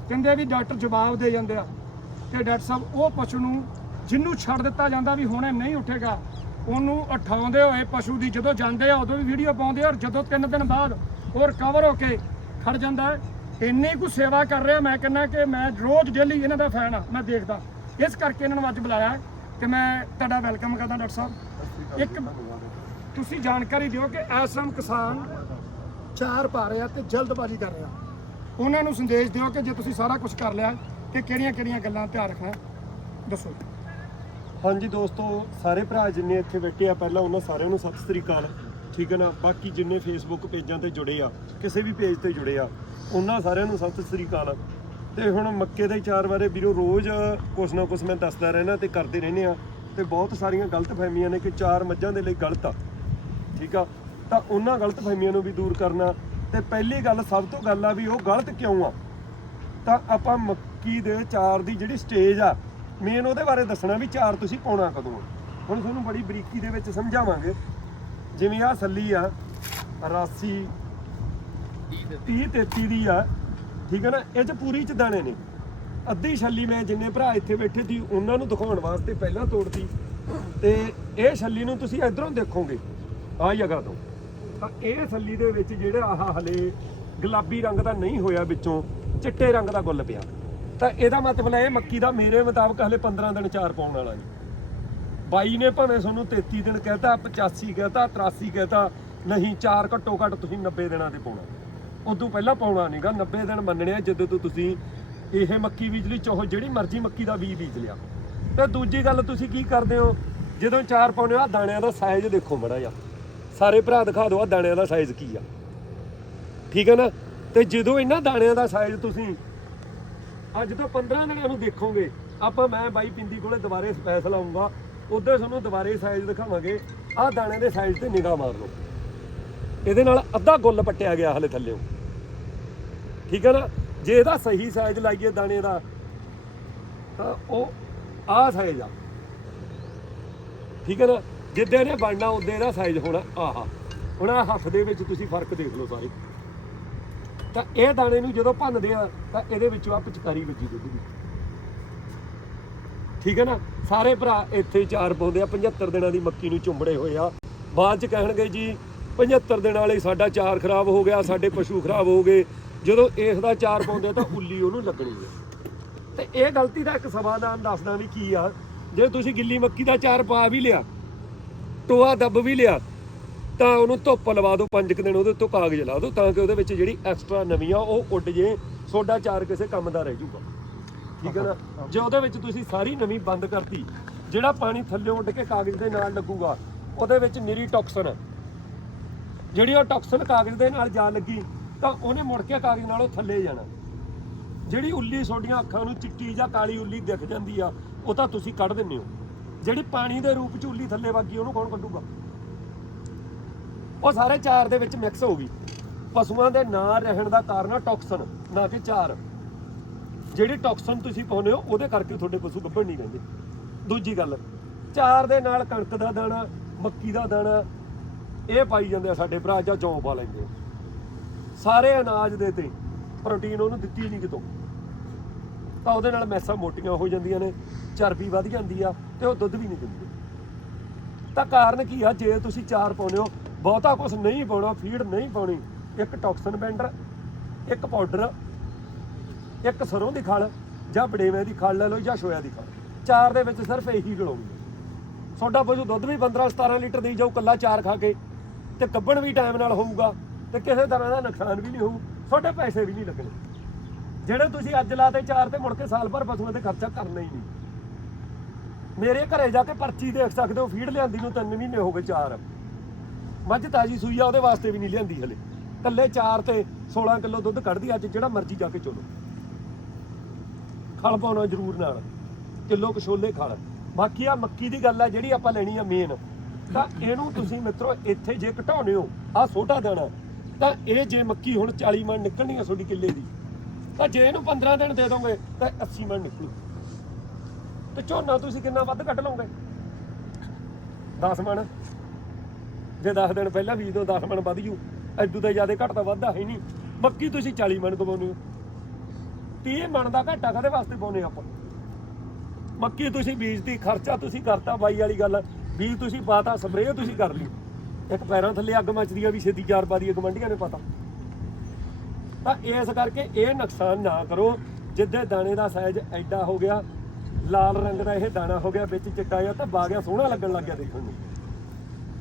ਕਹਿੰਦੇ ਵੀ ਡਾਕਟਰ ਜਵਾਬ ਦੇ ਜਾਂਦੇ ਆ, ਤੇ ਡਾਕਟਰ ਸਾਹਿਬ ਉਹ ਪਸ਼ੂ ਨੂੰ ਜਿਹਨੂੰ ਛੱਡ ਦਿੱਤਾ ਜਾਂਦਾ ਵੀ ਹੁਣੇ ਨਹੀਂ ਉੱਠੇਗਾ, ਉਹਨੂੰ ਉਠਾਉਂਦੇ ਹੋਏ ਪਸ਼ੂ ਦੀ ਜਦੋਂ ਜਾਂਦੇ ਆ, ਉਦੋਂ ਵੀ ਵੀਡੀਓ ਪਾਉਂਦੇ ਔਰ ਜਦੋਂ 3 ਦਿਨ ਬਾਅਦ ਉਹ ਰਿਕਵਰ ਹੋ ਕੇ ਖੜ ਜਾਂਦਾ ਇੰਨੀ ਕੁ ਸੇਵਾ ਕਰ ਰਿਹਾ ਮੈਂ ਕਹਿੰਦਾ ਕਿ ਮੈਂ ਰੋਜ਼ ਡੇਲੀ ਇਹਨਾਂ ਦਾ ਫੈਨ ਆ, ਮੈਂ ਦੇਖਦਾ। ਇਸ ਕਰਕੇ ਇਹਨਾਂ ਨੂੰ ਅੱਜ ਬੁਲਾਇਆ ਹੈ ਮੈਂ ਤੁਹਾਡਾ ਵੈਲਕਮ ਕਰਦਾ ਡਾਕਟਰ ਸਾਹਿਬ। ਇੱਕ ਤੁਸੀਂ ਜਾਣਕਾਰੀ ਦਿਓ ਕਿ ਐਸਐਮ ਕਿਸਾਨ ਚਾਰ ਪਾ ਰਿਹਾ ਤੇ ਜਲਦਬਾਜ਼ੀ ਕਰ ਰਿਹਾ। ਉਹਨਾਂ ਨੂੰ ਸੰਦੇਸ਼ ਦਿਓ ਕਿ ਜੇ ਤੁਸੀਂ ਸਾਰਾ ਕੁਝ ਕਰ ਲਿਆ ਕਿ ਕਿਹੜੀਆਂ ਕਿਹੜੀਆਂ ਗੱਲਾਂ ਧਿਆਨ ਰੱਖਣਾ ਦੱਸੋ। ਹਾਂਜੀ ਦੋਸਤੋ, ਸਾਰੇ ਭਰਾ ਜਿੰਨੇ ਇੱਥੇ ਬੈਠੇ ਆ, ਪਹਿਲਾਂ ਉਹਨਾਂ ਸਾਰਿਆਂ ਨੂੰ ਸਤਿ ਸ੍ਰੀ ਅਕਾਲ। ਠੀਕ ਹੈ ਨਾ? ਬਾਕੀ ਜਿੰਨੇ ਫੇਸਬੁੱਕ ਪੇਜਾਂ ਤੇ ਜੁੜੇ ਆ, ਕਿਸੇ ਵੀ ਪੇਜ ਤੇ ਜੁੜੇ ਆ, ਉਹਨਾਂ ਸਾਰਿਆਂ ਨੂੰ ਸਤਿ ਸ੍ਰੀ ਅਕਾਲ। ਤੇ ਹੁਣ ਮੱਕੇ ਦੇ ਚਾਰ ਬਾਰੇ ਵੀਰੋ, ਰੋਜ਼ ਕੁਛ ਨਾ ਕੁਛ ਮੈਂ ਦੱਸਦਾ ਰਹਿਣਾ ਤੇ ਕਰਦੇ ਰਹਿੰਦੇ ਆ। ਤੇ ਬਹੁਤ ਸਾਰੀਆਂ ਗਲਤ ਫਹਿਮੀਆਂ ਨੇ ਕਿ ਚਾਰ ਮੱਝਾਂ ਦੇ ਲਈ ਗਲਤ ਆ। ਠੀਕ ਆ? ਤਾਂ ਉਹਨਾਂ ਗਲਤ ਫਹਿਮੀਆਂ ਨੂੰ ਵੀ ਦੂਰ ਕਰਨਾ। ਤੇ ਪਹਿਲੀ ਗੱਲ, ਸਭ ਤੋਂ ਗੱਲ ਆ ਵੀ ਉਹ ਗਲਤ ਕਿਉਂ ਆ? ਤਾਂ ਆਪਾਂ ਮੱਕੀ ਦੇ ਚਾਰ ਦੀ ਜਿਹੜੀ ਸਟੇਜ ਆ ਮੇਨ ਉਹਦੇ ਬਾਰੇ ਦੱਸਣਾ ਵੀ ਚਾਰ ਤੁਸੀਂ ਪਾਉਣਾ ਕਦੋਂ ਹੁਣ ਤੁਹਾਨੂੰ ਬੜੀ ਬਰੀਕੀ ਦੇ ਵਿੱਚ ਸਮਝਾਵਾਂਗੇ। ਜਿਵੇਂ ਆ ਸੱਲੀ ਆ 88 30 33 ਦੀ ਆ। ਠੀਕ ਹੈ ਨਾ? ਇਹ ਚ ਪੂਰੀ ਚ ਦਾਣੇ ਨੇ। ਅੱਧੀ ਛੱਲੀ ਮੈਂ ਜਿੰਨੇ ਭਰਾ ਇੱਥੇ ਬੈਠੇ ਸੀ, ਉਹਨਾਂ ਨੂੰ ਦਿਖਾਉਣ ਵਾਸਤੇ ਪਹਿਲਾਂ ਤੋੜਤੀ। ਤੇ ਇਹ ਛੱਲੀ ਨੂੰ ਤੁਸੀਂ ਇਧਰੋਂ ਦੇਖੋਗੇ ਆਹ ਜਗ੍ਹਾ ਤੋਂ। ਤਾਂ ਇਹ ਛੱਲੀ ਦੇ ਵਿੱਚ ਜਿਹੜਾ ਆਹ ਹਲੇ ਗੁਲਾਬੀ ਰੰਗ ਦਾ ਨਹੀਂ ਹੋਇਆ ਵਿੱਚੋਂ, ਚਿੱਟੇ ਰੰਗ ਦਾ ਗੁੱਲ ਪਿਆ। ਤਾਂ ਇਹਦਾ ਮਤਲਬ ਹੈ, ਇਹ ਮੱਕੀ ਦਾ ਮੇਰੇ ਮੁਤਾਬਕ ਹਲੇ 15 ਦਿਨ ਚਾਰ ਪਾਉਣ ਵਾਲਾ ਜੀ। ਬਾਈ ਨੇ ਭਾਵੇਂ ਤੁਹਾਨੂੰ 33 ਦਿਨ ਕਹਤਾ 85 ਕਹਤਾ 83 ਕਹਤਾ, ਨਹੀਂ, ਚਾਰ ਘੱਟੋ ਘੱਟ ਤੁਸੀਂ 90 ਦਿਨਾਂ ਤੇ ਪਾਉਣਾ। ਉਦੋਂ ਪਹਿਲਾਂ ਪਾਉਣਾ ਨਹੀਂਗਾ 90 ਦਿਨ ਮੰਨਣੇ ਆ, ਜਦੋਂ ਤੋਂ ਤੁਸੀਂ ਇਹ ਮੱਕੀ ਬੀਜ ਲਈ ਚਾਹੋ, ਜਿਹੜੀ ਮਰਜ਼ੀ ਮੱਕੀ ਦਾ ਬੀਜ ਬੀਜ ਲਿਆ। ਤੇ ਦੂਜੀ ਗੱਲ, ਤੁਸੀਂ ਕੀ ਕਰਦੇ ਹੋ? ਜਦੋਂ ਚਾਰ ਪਾਉਨੇ ਆ ਦਾਣਿਆਂ ਦਾ ਸਾਈਜ਼ ਦੇਖੋ ਮੜਾ ਜਾ ਸਾਰੇ ਭਰਾ ਦਿਖਾ ਦਿਓ ਆ ਦਾਣਿਆਂ ਦਾ ਸਾਈਜ਼ ਕੀ ਆ। ਠੀਕ ਹੈ ਨਾ? ਤੇ ਜਦੋਂ ਇਹਨਾਂ ਦਾਣਿਆਂ ਦਾ ਸਾਈਜ਼ ਤੁਸੀਂ ਅੱਜ ਤੋਂ 15 ਦਿਨਾਂ ਨੂੰ ਦੇਖੋਗੇ, ਆਪਾਂ ਮੈਂ ਬਾਈ ਪਿੰਦੀ ਕੋਲੇ ਦੁਬਾਰੇ ਸਪੈਸ਼ਲ ਆਉਂਗਾ ਉਦੋਂ ਤੁਹਾਨੂੰ ਦੁਬਾਰੇ ਸਾਈਜ਼ ਦਿਖਾਵਾਂਗੇ। ਆਹ ਦਾਣੇ ਦੇ ਸਾਈਜ਼ ਤੇ ਨਿਗਾਹ ਮਾਰ ਲਓ। ਇਹਦੇ ਨਾਲ ਅੱਧਾ ਗੁੱਲ ਪੱਟਿਆ ਗਿਆ ਹਲੇ ਥੱਲੇੋਂ ਠੀਕ ਹੈ ਨਾ? ਜੇ ਇਹਦਾ ਸਹੀ ਸਾਈਜ਼ ਲਾਈਏ ਦਾਣੇ ਦਾ, ਤਾਂ ਉਹ ਆਹ ਸਾਈਜ਼ ਆ। ਠੀਕ ਹੈ ਨਾ? ਜਿੱਦੇ ਨੇ ਬਣਨਾ, ਉਦੇ ਦਾ ਸਾਈਜ਼ ਹੋਣਾ ਆਹਾ। ਹੁਣ ਆਹ ਹੱਥ ਦੇ ਵਿੱਚ ਤੁਸੀਂ ਫ਼ਰਕ ਦੇਖ ਲਓ ਸਾਰੇ। ਤਾਂ ਇਹ ਦਾਣੇ ਨੂੰ ਜਦੋਂ ਭੰਨਦੇ ਆ, ਤਾਂ ਇਹਦੇ ਵਿੱਚੋਂ ਆ ਪਿਚਕਾਰੀ ਵੱਜੀ ਦੁੱਧ ਦੀ ਠੀਕ ਹੈ ਨਾ? ਸਾਰੇ ਭਰਾ ਇੱਥੇ ਚਾਰ ਪਾਉਂਦੇ ਆ 75 ਦਿਨਾਂ ਦੀ ਮੱਕੀ ਨੂੰ ਚੁੰਬੜੇ ਹੋਏ ਆ। ਬਾਅਦ ਚ ਕਹਿਣਗੇ ਜੀ 75 ਦਿਨਾਂ ਵਾਲੇ ਸਾਡਾ ਚਾਰ ਖਰਾਬ ਹੋ ਗਿਆ, ਸਾਡੇ ਪਸ਼ੂ ਖਰਾਬ ਹੋ ਗਏ। ਜਦੋਂ ਇਸ ਦਾ ਚਾਰ ਪਾਉਂਦੇ ਤਾਂ ਉੱਲੀ ਉਹਨੂੰ ਲੱਗਣੀ ਹੈ ਤੇ ਇਹ ਗਲਤੀ ਦਾ ਇੱਕ ਸਮਾਧਾਨ ਦੱਸਦਾ ਵੀ ਕੀ ਆ। ਜੇ ਤੁਸੀਂ ਗਿੱਲੀ ਮੱਕੀ ਦਾ ਚਾਰ ਪਾ ਵੀ ਲਿਆ, ਟੋਆ ਦੱਬ ਵੀ ਲਿਆ, ਤਾਂ ਉਹਨੂੰ ਧੁੱਪ ਲਵਾ ਦਿਓ, ਪੰਜ ਕੁ ਦਿਨ ਉਹਦੇ ਉੱਤੋਂ ਕਾਗਜ਼ ਲਾ ਦਿਓ, ਤਾਂ ਕਿ ਉਹਦੇ ਵਿੱਚ ਜਿਹੜੀ ਐਕਸਟਰਾ ਨਵੀਂ ਆ, ਉਹ ਉੱਡ ਜੇ, ਸੋਡਾ ਚਾਰ ਕਿਸੇ ਕੰਮ ਦਾ ਰਹਿ ਜੂਗਾ ਠੀਕ ਹੈ ਨਾ? ਜੇ ਉਹਦੇ ਵਿੱਚ ਤੁਸੀਂ ਸਾਰੀ ਨਵੀਂ ਬੰਦ ਕਰਤੀ, ਜਿਹੜਾ ਪਾਣੀ ਥੱਲੇ ਉੱਡ ਕੇ ਕਾਗਜ਼ ਦੇ ਨਾਲ ਲੱਗੂਗਾ, ਉਹਦੇ ਵਿੱਚ ਨਿਰੀ ਟੌਕਸਨ ਹੈ ਜਿਹੜੀ ਉਹ ਟੌਕਸਨ ਕਾਗਜ਼ ਦੇ ਨਾਲ ਜਾ ਲੱਗੀ ਤਾਂ ਉਹਨੇ ਮੁੜ ਕੇ ਕਾਗਜ਼ ਨਾਲੋਂ ਥੱਲੇ ਜਾਣਾ। ਜਿਹੜੀ ਉੱਲੀ ਤੁਹਾਡੀਆਂ ਅੱਖਾਂ ਨੂੰ ਚਿੱਟੀ ਜਾਂ ਕਾਲੀ ਉੱਲੀ ਦਿਖ ਜਾਂਦੀ ਆ, ਉਹ ਤਾਂ ਤੁਸੀਂ ਕੱਢ ਦਿੰਦੇ ਹੋ। ਜਿਹੜੀ ਪਾਣੀ ਦੇ ਰੂਪ ਚ ਉੱਲੀ ਥੱਲੇ ਵੱਗੀ, ਉਹਨੂੰ ਕੌਣ ਕੱਢੂਗਾ? ਉਹ ਸਾਰੇ ਚਾਰ ਦੇ ਵਿੱਚ ਮਿਕਸ ਹੋ ਗਈ। ਪਸ਼ੂਆਂ ਦੇ ਨਾ ਰਹਿਣ ਦਾ ਕਾਰਨ ਆ ਟੌਕਸਨ, ਨਾ ਕਿ ਚਾਰ। ਜਿਹੜੀ ਟੌਕਸਨ ਤੁਸੀਂ ਪਾਉਂਦੇ ਹੋ, ਉਹਦੇ ਕਰਕੇ ਤੁਹਾਡੇ ਪਸ਼ੂ ਗੱਭਣ ਨਹੀਂ ਰਹਿੰਦੇ। ਦੂਜੀ ਗੱਲ, ਚਾਰ ਦੇ ਨਾਲ ਕਣਕ ਦਾ ਦਾਣਾ, ਮੱਕੀ ਦਾ ਦਾਣਾ, ਇਹ ਪਾਈ ਜਾਂਦੇ ਆ ਸਾਡੇ ਭਰਾ ਜਾਂ ਜੌਂ ਪਾ ਲੈਂਦੇ ਆ। ਸਾਰੇ ਅਨਾਜ ਦੇ ਤੇ, ਪ੍ਰੋਟੀਨ ਉਹਨੂੰ ਦਿੱਤੀ ਨਹੀਂ ਕਿਤੋਂ। ਤਾਂ ਉਹਦੇ ਨਾਲ ਮੈਸਾਂ ਮੋਟੀਆਂ ਹੋ ਜਾਂਦੀਆਂ ਨੇ, ਚਰਬੀ ਵੱਧ ਜਾਂਦੀ ਆ ਤੇ ਉਹ ਦੁੱਧ ਵੀ ਨਹੀਂ ਦਿੰਦੀ। ਤਾਂ ਕਾਰਨ ਕੀ ਆ? ਜੇ ਤੁਸੀਂ ਚਾਰ ਪਾਉਂਦੇ ਹੋ, ਬਹੁਤਾ ਕੁਝ ਨਹੀਂ ਪਾਉਣਾ ਫੀਡ ਨਹੀਂ ਪਾਉਣੀ, ਇੱਕ ਟੌਕਸਨ ਬੈਂਡਰ ਇੱਕ ਪਾਊਡਰ ਇੱਕ ਸਰੋਂ ਦੀ ਖਲ, ਜਾਂ ਬੜੇਵੇਂ ਦੀ ਖਲ ਲੈ ਲਓ ਜਾਂ ਸੋਇਆ ਦੀ ਖਲ। ਚਾਰ ਦੇ ਵਿੱਚ ਸਿਰਫ ਇਹੀ ਗਲਾਉਣੀ ਤੁਹਾਡਾ ਪਸ਼ੂ ਦੁੱਧ ਵੀ 15 17 ਲੀਟਰ ਦੇਈ ਜਾਊ, ਕੱਲਾ ਚਾਰ ਖਾ ਕੇ, ਤੇ ਕੱਬਣ ਵੀ ਟਾਈਮ ਨਾਲ ਹੋਊਗਾ। ਤੇ ਕਿਸੇ ਤਰ੍ਹਾਂ ਦਾ ਨੁਕਸਾਨ ਵੀ ਨਹੀਂ ਹੋਊ, ਤੁਹਾਡੇ ਪੈਸੇ ਵੀ ਨਹੀਂ ਲੱਗਣੇ। ਜਿਹੜੇ ਤੁਸੀਂ ਅੱਜ ਲਾਤੇ ਚਾਰ ਤੇ ਮੁੜ ਕੇ ਸਾਲ ਭਰ ਪਸ਼ੂਆਂ ਤੇ ਖਰਚਾ ਕਰਨਾ ਹੀ ਨਹੀਂ। ਮੇਰੇ ਘਰੇ ਜਾ ਕੇ ਪਰਚੀ ਦੇਖ ਸਕਦੇ ਹੋ, ਫੀਡ ਲਿਆਂਦੀ ਨੂੰ 3 ਮਹੀਨੇ ਹੋ ਗਏ ਚਾਰ। ਮੱਝ ਤਾਜੀ ਸੂਈ ਆ, ਉਹਦੇ ਵਾਸਤੇ ਵੀ ਨਹੀਂ ਲਿਆਂਦੀ ਹਲੇ। ਕੱਲੇ ਚਾਰ ਤੇ 16 ਕਿਲੋ ਦੁੱਧ ਕੱਢਦੀ ਅੱਜ ਜਿਹੜਾ ਮਰਜ਼ੀ ਜਾ ਕੇ ਚੋਲੋ। ਖਲ ਪਾਉਣਾ ਜ਼ਰੂਰ ਨਾਲ, ਕਿਲੋ ਕਸ਼ੋਲੇ ਖਲ। ਬਾਕੀ ਆ ਮੱਕੀ ਦੀ ਗੱਲ ਆ, ਜਿਹੜੀ ਆਪਾਂ ਲੈਣੀ ਆ ਮੇਨ ਤਾਂ ਇਹਨੂੰ ਤੁਸੀਂ ਮਿੱਤਰੋ, ਇੱਥੇ ਜੇ ਘਟਾਉਨੇ ਹੋ ਆ ਛੋਟਾ ਦਾਣਾ। ਤਾਂ ਇਹ ਜੇ ਮੱਕੀ ਹੁਣ 40 ਮਣ ਨਿਕਲਣੀ ਆ ਤੁਹਾਡੀ ਕਿੱਲੇ ਦੀ, ਤਾਂ ਜੇ ਇਹਨੂੰ 15 ਦਿਨ ਦੇ ਦੋਗੇ, ਤਾਂ 80 ਮਣ ਨਿਕਲੂ। ਤੇ ਝੋਨਾ ਤੁਸੀਂ ਕਿੰਨਾ ਵੱਧ ਕੱਢ ਲਓਗੇ? 10 ਮਣ। ਜੇ 10 ਦਿਨ ਪਹਿਲਾਂ ਬੀਜ ਦੋ 10 ਮਣ ਵੱਧ ਜੂ। ਐਦੂ ਤਾਂ ਜ਼ਿਆਦਾ ਘਟਦਾ ਵੱਧਦਾ ਹੈ ਨਹੀਂ। ਮੱਕੀ ਤੁਸੀਂ 40 ਮਣ ਕਮਾਉਂਦੇ ਹੋ। 30 ਮਣ ਦਾ ਘਾਟਾ ਕਦੇ ਵਾਸਤੇ ਪਾਉਨੇ ਆਪਾਂ? ਮੱਕੀ ਤੁਸੀਂ ਬੀਜਦੀ ਖਰਚਾ ਤੁਸੀਂ ਕਰਤਾ ਬਾਈ ਵਾਲੀ ਗੱਲ। ਬੀਜ ਤੁਸੀਂ ਪਾਤਾ, ਸਪਰੇਅ ਤੁਸੀਂ ਕਰ ਲਈ। ਇੱਕ ਪੈਰਾਂ ਥੱਲੇ ਅੱਗ ਮੱਚਦੀ ਆ ਵੀ ਛੇਤੀ ਚਾਰ ਪਾ ਦੀ ਗਮੰਡੀਆਂ ਨੇ ਪਤਾ। ਤਾਂ ਇਸ ਕਰਕੇ ਇਹ ਨੁਕਸਾਨ ਨਾ ਕਰੋ, ਜਿੱਦੇ ਦਾਣੇ ਦਾ ਸਾਈਜ਼ ਐਡਾ ਹੋ ਗਿਆ, ਲਾਲ ਰੰਗ ਦਾ ਇਹ ਦਾਣਾ ਹੋ ਗਿਆ, ਵਿੱਚ ਚਿੱਟਾ ਜਿਹਾ ਤਾਂ ਬਾਗਿਆ ਸੋਹਣਾ ਲੱਗਣ ਲੱਗ ਗਿਆ ਦੇਖਣ ਨੂੰ।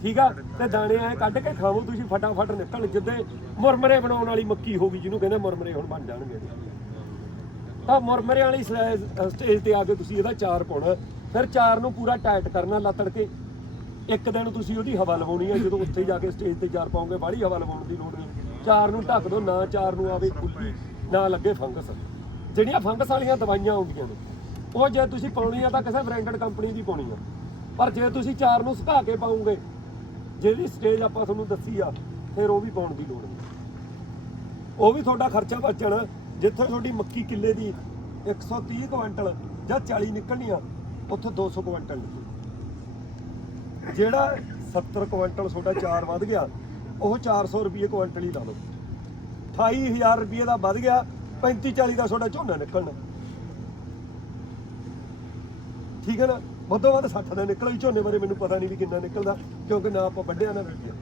ਠੀਕ ਆ? ਤੇ ਦਾਣੇ ਐ ਕੱਢ ਕੇ ਖਾਵੋ ਤੁਸੀਂ ਫਟਾਫਟ ਨਿਕਲ, ਜਿੱਦੇ ਮੁਰਮਰੇ ਬਣਾਉਣ ਵਾਲੀ ਮੱਕੀ ਹੋ ਗਈ, ਜਿਹਨੂੰ ਕਹਿੰਦੇ ਮੁਰਮਰੇ ਹੁਣ ਬਣ ਜਾਣਗੇ। ਤਾਂ ਮੁਰਮਰੇ ਵਾਲੀ ਸਟੇਜ ਤੇ ਆ ਕੇ ਤੁਸੀਂ ਇਹਦਾ ਚਾਰ ਪਾਉਣਾ, ਫਿਰ ਚਾਰ ਨੂੰ ਪੂਰਾ ਟਾਈਟ ਕਰਨਾ ਲੱਤੜ ਕੇ ਇੱਕ ਦਿਨ ਤੁਸੀਂ ਉਹਦੀ ਹਵਾ ਲਵਾਉਣੀ ਹੈ, ਜਦੋਂ ਉੱਥੇ ਜਾ ਕੇ ਸਟੇਜ ਤੇ ਚਾਰ ਪਾਉਂਗੇ ਬਾਹਲੀ ਹਵਾ ਲਵਾਉਣ ਦੀ ਲੋੜ ਨਹੀਂ। ਚਾਰ ਨੂੰ ਢੱਕ ਦਿਓ, ਨਾ ਚਾਰ ਨੂੰ ਆਵੇ ਕੁੱਲੀ ਨਾ ਲੱਗੇ ਫੰਗਸ। ਜਿਹੜੀਆਂ ਫੰਗਸ ਵਾਲੀਆਂ ਦਵਾਈਆਂ ਆਉਂਦੀਆਂ ਨੇ, ਉਹ ਜੇ ਤੁਸੀਂ ਪਾਉਣੀ ਆ ਤਾਂ ਕਿਸੇ ਬ੍ਰਾਂਡਡ ਕੰਪਨੀ ਦੀ ਪਾਉਣੀ ਆ। ਪਰ ਜੇ ਤੁਸੀਂ ਚਾਰ ਨੂੰ ਸੁਕਾ ਕੇ ਪਾਉਂਗੇ ਜਿਹੜੀ ਸਟੇਜ ਆਪਾਂ ਤੁਹਾਨੂੰ ਦੱਸੀ ਆ, ਫਿਰ ਉਹ ਵੀ ਪਾਉਣ ਦੀ ਲੋੜ ਨਹੀਂ। ਉਹ ਵੀ ਤੁਹਾਡਾ ਖਰਚਾ ਬਚਣ, ਜਿੱਥੇ ਤੁਹਾਡੀ ਮੱਕੀ ਕਿੱਲੇ ਦੀ 130 ਕੁਇੰਟਲ ਜਾਂ 40 ਨਿਕਲਣੀ ਆ ਉੱਥੇ 200 ਕੁਇੰਟਲ। ਜਿਹੜਾ 70 ਕੁਇੰਟਲ ਤੁਹਾਡਾ ਚਾਰ ਵੱਧ ਗਿਆ, ਉਹ 400 ਰੁਪਏ ਕੁਇੰਟਲ ਹੀ ਲਾ ਲਓ। 28000 ਰੁਪਏ ਦਾ ਵੱਧ ਗਿਆ 35 40 ਦਾ ਤੁਹਾਡਾ ਝੋਨਾ ਨਿਕਲਣਾ। ਠੀਕ ਹੈ ਨਾ? ਵੱਧੋ ਵੱਧ 60 ਦਾ ਨਿਕਲਿਆ ਹੀ ਝੋਨੇ ਬਾਰੇ ਮੈਨੂੰ ਪਤਾ ਨਹੀਂ ਵੀ ਕਿੰਨਾ ਨਿਕਲਦਾ, ਕਿਉਂਕਿ ਨਾ ਆਪਾਂ ਵੱਢਿਆ ਨਾ ਵੇਚਿਆ।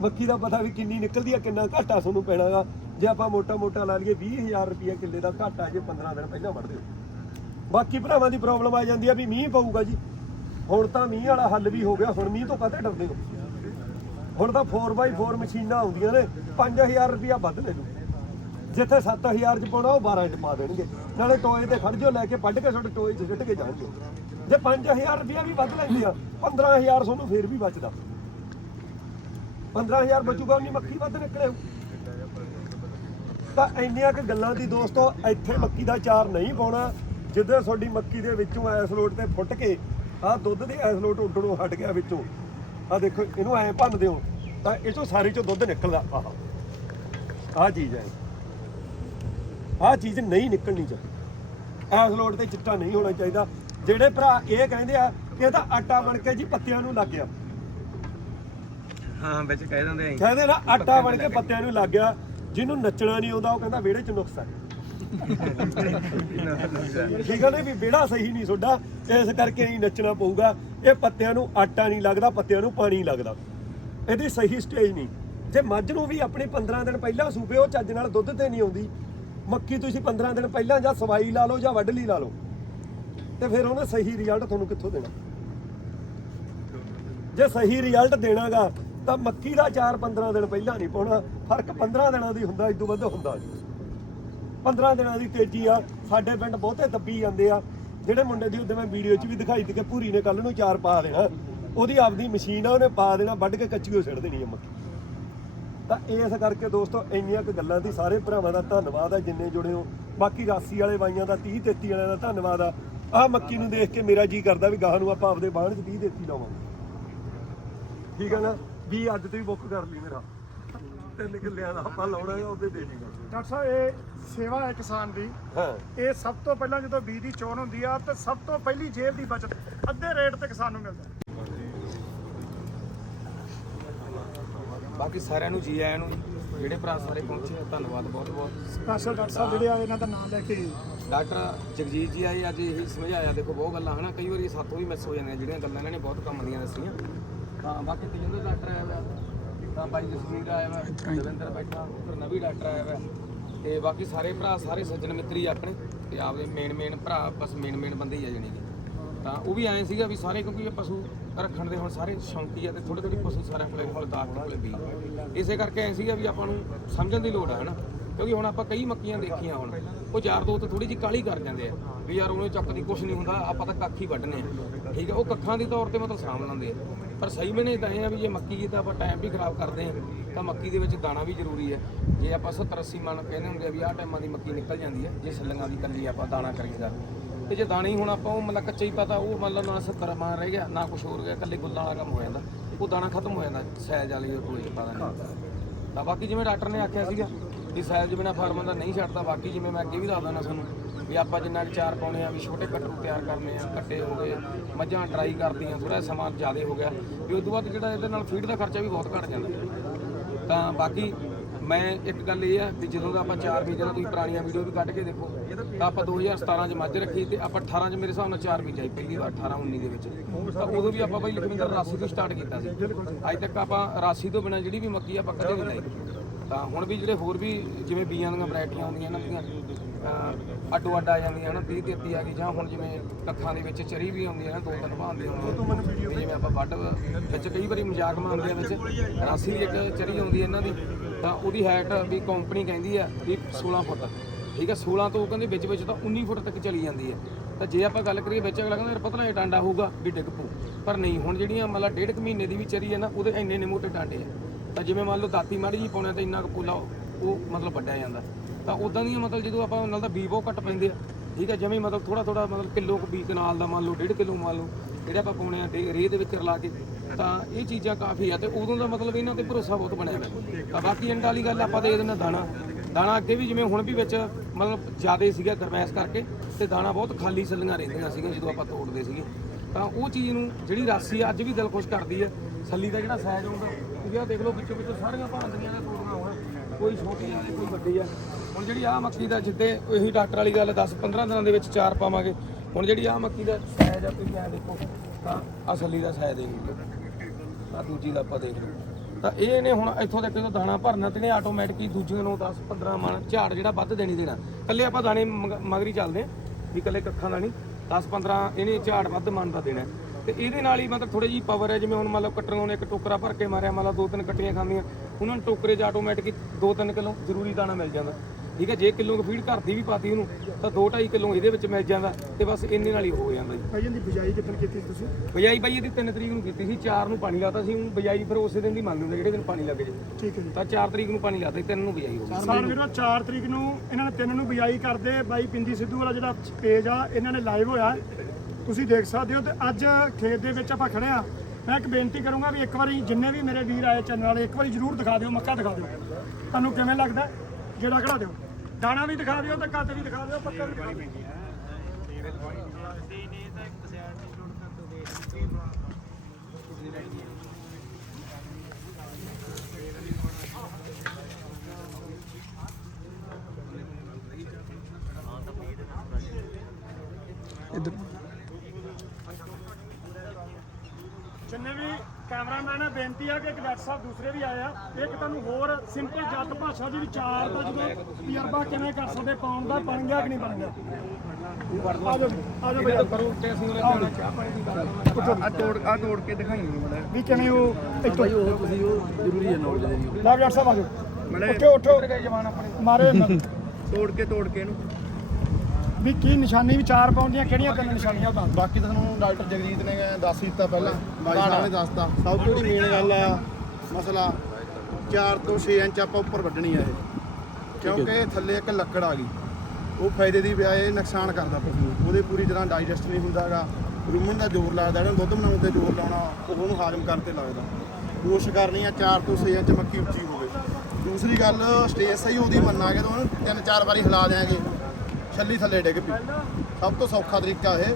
ਮੱਕੀ ਦਾ ਪਤਾ ਵੀ ਕਿੰਨੀ ਨਿਕਲਦੀ ਆ, ਕਿੰਨਾ ਘਾਟਾ ਤੁਹਾਨੂੰ ਪੈਣਾਗਾ। ਜੇ ਆਪਾਂ ਮੋਟਾ ਮੋਟਾ ਲਾ ਲਈਏ 20000 ਰੁਪਏ ਕਿੱਲੇ ਦਾ ਘਾਟਾ, ਜੇ 15 ਦਿਨ ਪਹਿਲਾਂ ਵੱਢਦੇ ਹੋ ਬਾਕੀ ਭਰਾਵਾਂ ਦੀ ਪ੍ਰੋਬਲਮ ਆ ਜਾਂਦੀ ਆ ਵੀ ਮੀਂਹ ਪਊਗਾ ਜੀ। ਹੁਣ ਤਾਂ ਮੀਂਹ ਵਾਲਾ ਹੱਲ ਵੀ ਹੋ ਗਿਆ, ਹੁਣ ਮੀਂਹ ਤੋਂ ਕਾਹਤੇ ਡਰਦੇ ਹੋ? ਹੁਣ ਤਾਂ 4x4 ਮਸ਼ੀਨਾਂ ਆਉਂਦੀਆਂ ਨੇ 5000 ਰੁਪਇਆ ਵੱਧ ਲੈ ਲੂ ਜਿੱਥੇ 7000 ਚ ਪਾਉਣਾ, ਉਹ 12 ਚ ਪਾ ਦੇਣਗੇ। ਨਾਲੇ ਟੋਏ ਤੇ ਖੜ ਜਾਓ, ਲੈ ਕੇ ਵੱਢ ਕੇ ਤੁਹਾਡੇ ਟੋਏ 'ਚ ਸਿੱਟ ਕੇ ਜਾਣਗੇ। ਜੇ 5000 ਰੁਪਇਆ ਵੀ ਵੱਧ ਲੈਂਦੇ ਆ 15000 ਤੁਹਾਨੂੰ ਫੇਰ ਵੀ ਬਚਦਾ। 15000 ਬਚੂਗਾ, ਉਨੀ ਮੱਕੀ ਵੱਧ ਨਿਕਲੇ ਤਾਂ ਇੰਨੀਆਂ ਕਿ ਗੱਲਾਂ ਦੀ ਦੋਸਤੋ, ਇੱਥੇ ਮੱਕੀ ਦਾ ਚਾਰ ਨਹੀਂ ਪਾਉਣਾ, ਜਿੱਦਾਂ ਤੁਹਾਡੀ ਮੱਕੀ ਦੇ ਵਿੱਚੋਂ ਐਸ ਰੋਡ ਤੇ ਫੁੱਟ ਕੇ ਆਹ ਦੁੱਧ ਦੇ ਐਸ ਲੋਟ ਉੱਡਣੋਂ ਹਟ ਗਿਆ ਵਿੱਚੋਂ। ਆਹ ਦੇਖੋ ਇਹਨੂੰ ਐ ਭੰਨਦੇ ਹੋ ਤਾਂ ਇਹ ਚੋਂ ਸਾਰੇ ਚੋਂ ਦੁੱਧ ਨਿਕਲਦਾ। ਆਹ। ਆਹ ਚੀਜ਼ ਹੈ। ਆਹ ਚੀਜ਼ ਨਹੀਂ ਨਿਕਲਣੀ ਚਾਹੀਦੀ। ਐਸ ਲੋਟ ਤੇ ਚਿੱਟਾ ਨਹੀਂ ਹੋਣਾ ਚਾਹੀਦਾ। ਜਿਹੜੇ ਭਰਾ ਇਹ ਕਹਿੰਦੇ ਆ ਕਿ ਇਹਦਾ ਆਟਾ ਬਣ ਕੇ ਜੀ ਪੱਤਿਆਂ ਨੂੰ ਲੱਗ ਗਿਆ। ਹਾਂ ਵਿੱਚ ਕਹਿ ਦਿੰਦੇ ਆਂ ਕਹਿੰਦੇ ਨਾ ਆਟਾ ਬਣ ਕੇ ਪੱਤਿਆਂ ਨੂੰ ਲੱਗ ਗਿਆ। ਜਿਹਨੂੰ ਨੱਚਣਾ ਨਹੀਂ ਆਉਂਦਾ ਉਹ ਕਹਿੰਦਾ ਵਿਹੜੇ 'ਚ ਨੁਕਸ ਹੈ। ਠੀਕ ਹੈ ਨਾ ਵੀ ਵਿਹੜਾ ਸਹੀ ਨਹੀਂ ਤੁਹਾਡਾ ਇਸ ਕਰਕੇ ਨਹੀਂ ਨੱਚਣਾ ਪਊਗਾ। ਇਹ ਪੱਤਿਆਂ ਨੂੰ ਆਟਾ ਨਹੀਂ ਲੱਗਦਾ, ਪੱਤਿਆਂ ਨੂੰ ਪਾਣੀ ਲੱਗਦਾ। ਇਹਦੀ ਸਹੀ ਸਟੇਜ ਨਹੀਂ। ਜੇ ਮੱਝ ਨੂੰ ਵੀ ਆਪਣੇ 15 ਦਿਨ ਪਹਿਲਾਂ ਸੂਬੇ ਉਹ ਚੱਜ ਨਾਲ ਦੁੱਧ ਤੇ ਨਹੀਂ ਆਉਂਦੀ। ਮੱਕੀ ਤੁਸੀਂ 15 ਦਿਨ ਪਹਿਲਾਂ ਜਾਂ ਸਵਾਈ ਲਾ ਲਓ ਜਾਂ ਵੱਢਲੀ ਲਾ ਲਓ। ਤੇ ਫਿਰ ਉਹਨੇ ਸਹੀ ਰਿਜ਼ਲਟ ਤੁਹਾਨੂੰ ਕਿੱਥੋਂ ਦੇਣਾ? ਜੇ ਸਹੀ ਰਿਜ਼ਲਟ ਦੇਣਾਗਾ, ਤਾਂ ਮੱਕੀ ਦਾ 4 15 ਦਿਨ ਪਹਿਲਾਂ ਨਹੀਂ ਪਾਉਣਾ। ਫ਼ਰਕ 15 ਦਿਨਾਂ ਦੀ ਹੁੰਦਾ ਇਦੋਂ ਵੱਧ ਹੁੰਦਾ ਨਹੀਂ। 15 ਦਿਨਾਂ ਦੀ ਤੇਜ਼ੀ ਆ, ਸਾਡੇ ਪਿੰਡ ਬਹੁਤੇ ਦੱਬੀ ਜਾਂਦੇ ਆ। ਜਿਹੜੇ ਮੁੰਡੇ ਦੀ ਉਹਦੇ ਮੈਂ ਵੀਡੀਓ 'ਚ ਵੀ ਦਿਖਾਈ ਦਿੱਤੀ ਕਿ ਭੂਰੀ ਨੇ ਕੱਲ ਨੂੰ ਚਾਰ ਪਾ ਦੇਣਾ। ਉਹਦੀ ਆਪਦੀ ਮਸ਼ੀਨ ਆ, ਉਹਨੇ ਪਾ ਦੇਣਾ, ਵੱਢ ਕੇ ਕੱਚੀ ਹੋ ਛੱਡ ਦੇਣੀ ਆ ਮੱਕੀ ਤਾਂ ਇਸ ਕਰਕੇ ਦੋਸਤੋ, ਇੰਨੀਆਂ ਕੁ ਗੱਲਾਂ ਦੀ ਸਾਰੇ ਭਰਾਵਾਂ ਦਾ ਧੰਨਵਾਦ ਆ, ਜਿੰਨੇ ਜੁੜੇ ਹੋ। ਬਾਕੀ ਰਾਸੀ ਵਾਲੇ ਬਾਈਆਂ ਦਾ 30 33 ਵਾਲਿਆਂ ਦਾ ਧੰਨਵਾਦ ਆ। ਆਹ ਮੱਕੀ ਨੂੰ ਦੇਖ ਕੇ ਮੇਰਾ ਜੀ ਕਰਦਾ ਵੀ ਗਾਹ ਨੂੰ ਆਪਾਂ ਆਪਦੇ ਬਾਣ 'ਚ 30 33 ਲਾਵਾਂਗੇ। ਠੀਕ ਆ ਨਾ? ਵੀ ਅੱਜ ਤੋਂ ਹੀ ਬੁੱਕ ਕਰ ਲਈ ਮੇਰਾ। ਤਿੰਨ ਕਿੱਲਿਆਂ ਦਾ ਆਪਾਂ ਲਾਉਣਾ ਉਹਦੇ ਦੇ ਜੀਗਾ ਡਾਕਟਰ ਸਾਹਿਬ, ਇਹ ਸੇਵਾ ਹੈ ਕਿਸਾਨ ਦੀ। ਹਾਂ। ਇਹ ਸਭ ਤੋਂ ਪਹਿਲਾਂ ਜਦੋਂ ਬੀਜ ਦੀ ਚੋਣ ਹੁੰਦੀ ਆ ਤੇ ਸਭ ਤੋਂ ਪਹਿਲੀ ਜੇਬ ਦੀ ਬਚਤ ਅੱਧੇ ਰੇਟ ਤੇ ਕਿਸਾਨ ਨੂੰ ਮਿਲਦਾ ਬਾਕੀ ਸਾਰਿਆਂ ਨੂੰ ਜੀ ਆਇਆਂ ਨੂੰ ਜਿਹੜੇ ਭਰਾ ਸਾਰੇ ਪਹੁੰਚੇ ਆ, ਧੰਨਵਾਦ ਬਹੁਤ ਬਹੁਤ। ਸਪੈਸ਼ਲ ਡਾਕਟਰ ਸਾਹਿਬ ਜਿਹੜੇ ਆ ਇਹਨਾਂ ਦਾ ਨਾਮ ਲੈ ਕੇ ਡਾਕਟਰ ਜਗਜੀਤ ਜੀ ਆਏ ਅੱਜ ਇਹੀ ਸਮਝਾਇਆ। ਦੇਖੋ ਬਹੁਤ ਗੱਲਾਂ ਹਨਾ ਕਈ ਵਾਰੀ ਸਾਥੋਂ ਵੀ ਮਿਸ ਹੋ ਜਾਂਦੀਆਂ ਜਿਹੜੀਆਂ ਗੱਲਾਂ ਇਹਨਾਂ ਨੇ ਬਹੁਤ ਕੰਮ ਦੀਆਂ ਦੱਸੀਆਂ। ਤਾਂ ਬਾਕੀ ਤਜਿੰਦਰ ਡਾਕਟਰ ਆਇਆ ਵਾ ਤਾਂ ਬਾਈ ਜਸਵੀਰ ਆਇਆ ਵਾ ਦਵਿੰਦਰ ਬੈਠਾ ਫਿਰ ਨਵੀਂ ਡਾਕਟਰ ਆਇਆ ਵਾ। ਤੇ ਬਾਕੀ ਸਾਰੇ ਭਰਾ, ਸਾਰੇ ਸੱਜਣ ਮਿੱਤਰੀ ਆਪਣੇ ਤੇ ਆਪਦੇ ਮੇਨ ਮੇਨ ਭਰਾ, ਬਸ ਮੇਨ ਮੇਨ ਬੰਦੇ ਹੀ ਆ ਜਾਣੀ ਕਿ। ਤਾਂ ਉਹ ਵੀ ਐਂ ਸੀਗਾ ਵੀ ਸਾਰੇ ਕਿਉਂਕਿ ਇਹ ਪਸ਼ੂ ਰੱਖਣ ਦੇ ਹੁਣ ਸਾਰੇ ਸ਼ੌਂਕੀ ਆ ਤੇ ਥੋੜੇ ਥੋੜੀ ਪਸ਼ੂ ਸਾਰਿਆਂ ਕੋਲੇ ਕੋਲ ਦਾਤ ਕੋਲੇ ਵੀ। ਇਸੇ ਕਰਕੇ ਐਂ ਸੀਗਾ ਵੀ ਆਪਾਂ ਨੂੰ ਸਮਝਣ ਦੀ ਲੋੜ ਹੈ ਹਨਾ? ਕਿਉਂਕਿ ਹੁਣ ਆਪਾਂ ਕਈ ਮੱਕੀਆਂ ਦੇਖੀਆਂ ਹੁਣ, ਉਹ ਯਾਰ ਦੋ ਤੇ ਥੋੜੀ ਜਿਹੀ ਕਾਲੀ ਕਰ ਜਾਂਦੇ ਆ, ਵੀ ਯਾਰ ਉਹਨੇ ਚੱਕਦੀ ਕੁਛ ਨਹੀਂ ਹੁੰਦਾ, ਆਪਾਂ ਤਾਂ ਕੱਖ ਹੀ ਵੱਢਨੇ ਆ। ਠੀਕ ਹੈ, ਉਹ ਕੱਖਾਂ ਦੇ ਤੌਰ ਤੇ ਮਤਲਬ ਸਾਂਭ ਲੈਂਦੇ ਆ। ਪਰ ਸਹੀ ਮੈਨੇ ਤਾਂ ਇਹ ਆ ਵੀ ਜੇ ਮੱਕੀ ਦੀ ਤਾਂ ਆਪਾਂ ਟਾਈਮ ਵੀ ਖਰਾਬ ਕਰਦੇ ਆ, ਤਾਂ ਮੱਕੀ ਦੇ ਵਿੱਚ ਦਾਣਾ ਵੀ ਜ਼ਰੂਰੀ ਹੈ ਜੇ ਆਪਾਂ 70 80 ਮਣ ਕਹਿੰਦੇ ਹੁੰਦੇ ਆ ਵੀ ਆਹ ਟਾਈਮਾਂ ਦੀ ਮੱਕੀ ਨਿਕਲ ਜਾਂਦੀ ਹੈ ਜੇ ਛੱਲੀਆਂ ਦੀ ਕੱਲੀ ਆਪਾਂ ਦਾਣਾ ਕਰੀਦਾ। ਤੇ ਜੇ ਦਾਣੇ ਹੁਣ ਆਪਾਂ ਉਹ ਮਤਲਬ ਕੱਚਾ ਹੀ ਪਤਾ ਉਹ ਮਤਲਬ ਨਾ 70 ਮਾਨ ਰਹਿ ਗਿਆ, ਨਾ ਕੁਝ ਹੋਰ ਗਿਆ ਕੱਲੇ ਗੁੱਲਾਂ ਵਾਲਾ ਕੰਮ ਹੋ ਜਾਂਦਾ। ਉਹ ਦਾਣਾ ਖਤਮ ਹੋ ਜਾਂਦਾ ਸੈਜ ਵਾਲੀ ਉਹ ਟੋਏ ਪਾ ਦਿੰਦੇ ਤਾਂ ਬਾਕੀ ਜਿਵੇਂ ਡਾਕਟਰ ਨੇ ਆਖਿਆ ਸੀਗਾ ਵੀ ਸੈਜ ਬਿਨਾ ਫਾਰਮਾਂ ਦਾ ਨਹੀਂ ਛੱਡਦਾ, ਬਾਕੀ ਜਿਵੇਂ ਮੈਂ ਅੱਗੇ ਵੀ ਦੱਸ ਦਿੰਦਾ ਤੁਹਾਨੂੰ ਵੀ ਆਪਾਂ ਜਿੰਨਾ ਕੁ ਚਾਰ ਪਾਉਣੇ ਆ, ਵੀ ਛੋਟੇ ਕੱਟਰੂ ਤਿਆਰ ਕਰਨੇ ਆ, ਕੱਟੇ ਹੋ ਗਏ, ਮੱਝਾਂ ਡਰਾਈ ਕਰਦੀਆਂ ਥੋੜਾ ਸਮਾਂ ਜ਼ਿਆਦਾ ਹੋ ਗਿਆ। ਵੀ ਉਸ ਤੋਂ ਬਾਅਦ ਜਿਹੜਾ ਇਹਦੇ ਨਾਲ ਫੀਡ ਦਾ ਖਰਚਾ ਵੀ ਬਹੁਤ ਘਟ ਜਾਂਦਾ। ਤਾਂ ਬਾਕੀ ਮੈਂ ਇੱਕ ਗੱਲ ਇਹ ਆ ਵੀ ਜਦੋਂ ਦਾ ਆਪਾਂ ਚਾਰ ਬੀਜਾਂ ਦਾ ਤੁਸੀਂ ਪੁਰਾਣੀਆਂ ਵੀਡੀਓ ਵੀ ਕੱਢ ਕੇ ਦੇਖੋ, ਤਾਂ ਆਪਾਂ 2017 ਚ ਮੱਝ ਰੱਖੀ ਤੇ ਆਪਾਂ 18 ਚ ਮੇਰੇ ਹਿਸਾਬ ਨਾਲ 4 ਬੀਜਾਂ ਸੀ ਪਹਿਲੀ ਵਾਰ 18 19 ਦੇ ਵਿੱਚ। ਤਾਂ ਉਦੋਂ ਵੀ ਆਪਾਂ ਬਈ ਲਖਵਿੰਦਰ ਰਾਸੀ ਤੋਂ ਸਟਾਰਟ ਕੀਤਾ ਸੀ। ਅੱਜ ਤੱਕ ਆਪਾਂ ਰਾਸੀ ਤੋਂ ਬਿਨਾਂ ਜਿਹੜੀ ਵੀ ਮੱਕੀ ਆਪਾਂ ਕਦੇ ਨਹੀਂ ਲਾਈ। ਤਾਂ ਹੁਣ ਵੀ ਜਿਹੜੇ ਹੋਰ ਵੀ ਜਿਵੇਂ ਬੀਜਾਂ ਦੀਆਂ ਵੈਰਾਈਟੀਆਂ ਆਉਂਦੀਆਂ ਇਹਨਾਂ ਦੀਆਂ ਅੱਡੋ ਅੱਡ ਆ ਜਾਂਦੀਆਂ ਨਾ 30 33 ਆ ਗਈ, ਜਾਂ ਹੁਣ ਜਿਵੇਂ ਕੱਖਾਂ ਦੇ ਵਿੱਚ ਚਰੀ ਵੀ ਆਉਂਦੀ ਹੈ ਨਾ, ਦੋ ਤਿੰਨ ਭਾਂਦੇ ਹੁੰਦੇ ਆ। ਜਿਵੇਂ ਆਪਾਂ ਵੱਡ ਵਿੱਚ ਕਈ ਵਾਰੀ ਮਜ਼ਾਕ ਬਣਾਉਂਦੇ ਆ ਵਿੱਚ, ਰਾਸੀ ਦੀ ਇੱਕ ਚਰੀ ਆਉਂਦੀ ਹੈ ਇਹਨਾਂ ਦੀ, ਤਾਂ ਉਹਦੀ ਹਾਈਟ ਵੀ ਕੰਪਨੀ ਕਹਿੰਦੀ ਆ ਵੀ 16 ਫੁੱਟ, ਠੀਕ ਹੈ 16 ਤੋਂ ਕਹਿੰਦੇ ਵਿੱਚ ਵਿੱਚ ਤਾਂ 19 ਫੁੱਟ ਤੱਕ ਚਲੀ ਜਾਂਦੀ ਹੈ, ਤਾਂ ਜੇ ਆਪਾਂ ਗੱਲ ਕਰੀਏ ਵਿੱਚ ਅਗਲਾ ਕਹਿੰਦਾ, ਯਾਰ ਪਤਲਾ ਇਹ ਡਾਂਡਾ ਹੋਊਗਾ ਵੀ ਡਿੱਗ ਪੂ ਪਰ ਨਹੀਂ, ਹੁਣ ਜਿਹੜੀਆਂ ਮਤਲਬ ਡੇਢ ਕੁ ਮਹੀਨੇ ਦੀ ਵੀ ਚਰੀ ਹੈ ਨਾ, ਉਹਦੇ ਇੰਨੇ ਇੰਨੇ ਮੋਟੇ ਡਾਂਡੇ ਆ, ਤਾਂ ਜਿਵੇਂ ਮੰਨ ਲਓ ਦਾਤੀ ਮਾੜੀ ਜੀ ਪਾਉਣਾ ਤਾਂ ਇੰਨਾ ਕੁ ਪੋਲਾ ਉਹ ਮਤਲਬ ਵੱਡਿਆ ਜਾਂਦਾ ਤਾਂ ਉਦਾਂ ਦੀਆਂ ਮਤਲਬ ਜਦੋਂ ਆਪਾਂ ਨਾਲ ਦਾ ਬੀ ਬਹੁਤ ਘੱਟ ਪੈਂਦੇ ਆ, ਠੀਕ ਹੈ ਜਿਵੇਂ ਮਤਲਬ ਥੋੜਾ ਥੋੜਾ ਮਤਲਬ ਕਿਲੋ ਕੁ ਬੀ ਕਨਾਲ ਦਾ ਮੰਨ ਲਓ, ਡੇਢ ਕਿਲੋ ਮੰਨ ਲਓ, ਜਿਹੜੇ ਆਪਾਂ ਪਾਉਣੇ ਆ ਤੇ ਰੇਹ ਦੇ ਵਿੱਚ ਰਲਾ ਕੇ, ਤਾਂ ਇਹ ਚੀਜ਼ਾਂ ਕਾਫੀ ਆ ਤੇ ਉਦੋਂ ਦਾ ਮਤਲਬ ਇਹਨਾਂ ਤੇ ਭਰੋਸਾ ਬਹੁਤ ਬਣਿਆ ਹੋਇਆ। ਤਾਂ ਬਾਕੀ ਐਂਡ ਵਾਲੀ ਗੱਲ ਆਪਾਂ ਦੇ ਦਿੰਦੇ ਦਾਣਾ। ਦਾਣਾ ਅੱਗੇ ਵੀ ਜਿਵੇਂ ਹੁਣ ਵੀ ਵਿੱਚ ਮਤਲਬ ਜ਼ਿਆਦਾ ਸੀਗਾ ਗਰਮੈਸ਼ ਕਰਕੇ ਤੇ ਦਾਣਾ ਬਹੁਤ ਖਾਲੀ ਸੱਲੀਆਂ ਰਹਿੰਦੀਆਂ ਸੀਗੀਆਂ ਜਦੋਂ ਆਪਾਂ ਤੋੜਦੇ ਸੀਗੇ। ਤਾਂ ਉਹ ਚੀਜ਼ ਨੂੰ ਜਿਹੜੀ ਰਾਸੀ ਅੱਜ ਵੀ ਦਿਲ ਖੁਸ਼ ਕਰਦੀ ਹੈ ਸੱਲੀ ਦਾ ਜਿਹੜਾ ਸਾਈਜ਼ ਹੁੰਦਾ ਤੁਸੀਂ ਆਹ ਦੇਖ ਲਓ ਵਿੱਚੋਂ ਵਿੱਚੋਂ ਸਾਰੀਆਂ ਭਾਂਦੀਆਂ ਨੇ ਤੋੜੀਆਂ ਹੋਣ ਕੋਈ ਛੋਟੀ ਆ, ਕੋਈ ਵੱਡੀ ਆ। ਹੁਣ ਜਿਹੜੀ ਆਹ ਮੱਕੀ ਦਾ ਜਿੱਦੇ ਉਹੀ ਡਾਕਟਰ ਵਾਲੀ ਗੱਲ 10 15 ਦਿਨਾਂ ਦੇ ਵਿੱਚ ਚਾਰ ਪਾਵਾਂਗੇ। ਹੁਣ ਜਿਹੜੀ ਆਹ ਮੱਕੀ ਦਾ ਸਾਈਜ਼ ਆ ਤੁਸੀਂ ਆ ਦੇਖੋ, ਤਾਂ ਆਹ ਦਾ ਸਾਈਜ਼ ਦੇਖ ਲਓ ਆ ਦੂਜੀ ਦਾ ਆਪਾਂ ਦੇਖ ਲਓ ਤਾਂ ਇਹ ਨੇ ਹੁਣ ਇੱਥੋਂ ਤੱਕ ਜਦੋਂ ਦਾਣਾ ਭਰਨਾ ਤੇ ਨੇ ਆਟੋਮੈਟਿਕ ਹੀ ਦੂਜੇ ਨੂੰ 10 15 ਮਣ, ਝਾੜ ਜਿਹੜਾ ਵੱਧ ਦੇਣੀ ਦੇਣਾ। ਕੱਲੇ ਆਪਾਂ ਦਾਣੇ ਮਗਰੀ ਚੱਲਦੇ ਆ ਵੀ ਕੱਲੇ ਕੱਖਾਂ ਦਾ ਨਹੀਂ। 10 15 ਇਹਨੇ ਝਾੜ ਵੱਧ ਮਣ ਦਾ ਦੇਣਾ ਤੇ ਇਹਦੇ ਨਾਲ ਹੀ ਮਤਲਬ ਥੋੜੀ ਜੀ ਪਾਵਰ ਹੈ, ਜਿਵੇਂ ਹੁਣ ਮਤਲਬ ਲਓ ਨੇ ਇੱਕ ਟੋਕਰਾ ਭਰ ਕੇ ਮਾਰਿਆ ਮਤਲਬ ਦੋ ਤਿੰਨ ਕੱਟੀਆਂ ਖਾਂਦੀਆਂ। ਉਹਨਾਂ ਨੂੰ ਟੋਕਰੇ 'ਚ ਆਟੋਮੈਟਿਕ 2-3 ਕਿਲੋ ਜ਼ਰੂਰੀ ਦਾਣਾ ਮਿਲ ਜਾਂਦਾ। ਠੀਕ ਹੈ ਜੇ ਕਿਲੋ ਕੁ ਫੀਡ ਘਰ ਦੀ ਵੀ ਪਾਤੀ ਉਹਨੂੰ ਤਾਂ 2.5 ਕਿਲੋ ਇਹਦੇ ਵਿੱਚ ਮਿਲ ਜਾਂਦਾ ਤੇ ਬਸ ਇੰਨੇ ਨਾਲ ਹੀ ਹੋ ਜਾਂਦਾ ਜੀ। ਭਾਈ ਇਹਦੀ ਬਿਜਾਈ ਕਿਤਨ ਕੀਤੀ ਤੁਸੀਂ? ਬਜਾਈ ਬਾਈ ਇਹਦੀ 3 ਤਰੀਕ ਨੂੰ ਕੀਤੀ ਸੀ 4 ਨੂੰ ਪਾਣੀ ਲਾਤਾ ਸੀ ਹੁਣ ਬਜਾਈ ਫਿਰ ਉਸੇ ਦਿਨ ਦੀ ਮੰਨ ਲੈਂਦੇ ਜਿਹੜੇ ਦਿਨ ਪਾਣੀ ਲੱਗ ਜੇ। ਠੀਕ ਹੈ ਜੀ। ਤਾਂ 4 ਤਰੀਕ ਨੂੰ ਪਾਣੀ ਲਾਤਾ 3 ਨੂੰ ਬਜਾਈ ਹੋ ਗਈ। ਕਿਸਾਨ ਵੀਰੋ 4 ਤਰੀਕ ਨੂੰ ਇਹਨਾਂ ਨੇ ਤਿੰਨ ਨੂੰ ਬਿਜਾਈ ਕਰਦੇ ਬਾਈ ਪਿੰਦੀ ਸਿੱਧੂ ਵਾਲਾ ਜਿਹੜਾ ਪੇਜ ਆ ਇਹਨਾਂ ਨੇ ਲਾਈਵ ਹੋਇਆ। ਤੁਸੀਂ ਦੇਖ ਸਕਦੇ ਹੋ ਤੇ ਅੱਜ ਖੇਤ ਦੇ ਵਿੱਚ ਆਪਾਂ ਖੜੇ ਆ। ਮੈਂ ਇੱਕ ਬੇਨਤੀ ਕਰੂੰਗਾ ਵੀ ਇੱਕ ਵਾਰੀ ਜਿੰਨੇ ਵੀ ਮੇਰੇ ਵੀਰ ਆਏ ਚੈਨਲ ਵਾਲੇ ਇੱਕ ਵਾਰੀ ਜਰੂਰ ਦਿਖਾ ਦਿਓ ਮੱਕਾ ਦਿਖਾ ਦਿਓ। ਤੁਹਾਨੂੰ ਕਿਵੇਂ ਲੱਗਦਾ? ਜਿਹੜਾ ਖੜਾ ਦਿਓ। ਦਾਣਾ ਵੀ ਦਿਖਾ ਦਿਓ ਤੇ ਕੱਦ ਵੀ ਦਿਖਾ ਦਿਓ ਪੱਕਾ ਵੀ ਦਿਖਾ ਦਿਓ। ਜਿੰਨੇ ਵੀ ਕੈਮਰਾਮੈਨ ਆ ਬੇਨਤੀ ਆ ਕਿ ਇੱਕ ਡਾਕਟਰ ਸਾਹਿਬ ਦੂਸਰੇ ਵੀ ਆਏ ਆ। ਇੱਕ ਤੁਹਾਨੂੰ ਹੋਰ ਸਿੰਪਲ ਜੱਟ ਭਾਸ਼ਾ ਦੇ ਵਿਚਾਰ ਦਾ ਜਦੋਂ ਤਜਰਬਾ ਕਿਵੇਂ ਕਰ ਸਕਦੇ ਪਾਉਣ ਦਾ ਬਣ ਗਿਆ ਕਿ ਨਹੀਂ ਬਣ ਗਿਆ? ਆ ਜਾਓ ਆ ਜਾਓ ਬਈ। ਕਰੋ ਤੇ ਅਸੀਂ ਉਹਨੇ ਚਾਹ ਪਾਣੀ ਦੀ ਗੱਲ। ਆ ਤੋੜ ਆ ਤੋੜ ਕੇ ਦਿਖਾਈ ਮੜਾ। ਵੀ ਕਿਵੇਂ ਉਹ ਇੱਕ ਭਾਈ ਉਹ ਤੁਸੀਂ ਉਹ ਜ਼ਰੂਰੀ ਹੈ ਨੌਲੇਜ ਦੇਣੀ। ਲਾ ਡਾਕਟਰ ਸਾਹਿਬ ਆ ਜਾਓ। ਉੱਠੋ ਉੱਠੋ। ਗਏ ਜਵਾਨ ਆਪਣੇ। ਮਾਰੇ। ਤੋੜ ਕੇ ਤੋੜ ਕੇ ਇਹਨੂੰ। ਵੀ ਕੀ ਨਿਸ਼ਾਨੀ ਵੀ ਚਾਰ ਪਾਉਣ ਦੀਆਂ ਕਿਹੜੀਆਂ ਤਿੰਨ ਨਿਸ਼ਾਨੀਆਂ ਉਹ ਦੱਸ ਬਾਕੀ ਤਾਂ ਤੁਹਾਨੂੰ ਡਾਕਟਰ ਜਗਜੀਤ ਨੇ ਦੱਸ ਹੀ ਦਿੱਤਾ ਪਹਿਲਾਂ ਬਾਈ ਸਾਹਿਬ ਨੇ ਦੱਸਤਾ। ਸਭ ਤੋਂ ਜਿਹੜੀ ਮੇਨ ਗੱਲ ਆ ਮਸਲਾ 4 ਤੋਂ 6 ਇੰਚ ਆਪਾਂ ਉੱਪਰ ਵੱਢਣੀ ਆ ਇਹ। ਕਿਉਂਕਿ ਥੱਲੇ ਇੱਕ ਲੱਕੜ ਆ ਗਈ। ਉਹ ਫਾਇਦੇ ਦੀ ਬਜਾਏ ਨੁਕਸਾਨ ਕਰਦਾ ਪਸ਼ੂ ਨੂੰ ਉਹਦੇ ਪੂਰੀ ਤਰ੍ਹਾਂ ਡਾਈਜੈਸਟ ਨਹੀਂ ਹੁੰਦਾਗਾ ਰੂਮਨ ਦਾ ਜ਼ੋਰ ਲੱਗਦਾ ਜਿਹੜਾ ਦੁੱਧ ਬਣਾਉਣ ਤੇ ਜ਼ੋਰ ਲਾਉਣਾ ਉਹ ਉਹਨੂੰ ਹਾਜ਼ਮ ਕਰਨ ਤੇ ਲੱਗਦਾ। ਕੋਸ਼ਿਸ਼ ਕਰਨੀ ਆ 4 ਤੋਂ 6 ਇੰਚ ਮੱਕੀ ਉੱਚੀ ਹੋਵੇ। ਦੂਸਰੀ ਗੱਲ ਸਟੇਜ ਸਹੀ ਉਹਦੀ ਮੰਨਾਂਗੇ ਤਾਂ ਉਹਨੂੰ ਤਿੰਨ ਚਾਰ ਵਾਰੀ ਹਿਲਾ ਦਿਆਂਗੇ। ਛੱਲੀ ਥੱਲੇ ਡਿੱਗ ਪਈ। ਸਭ ਤੋਂ ਸੌਖਾ ਤਰੀਕਾ ਇਹ।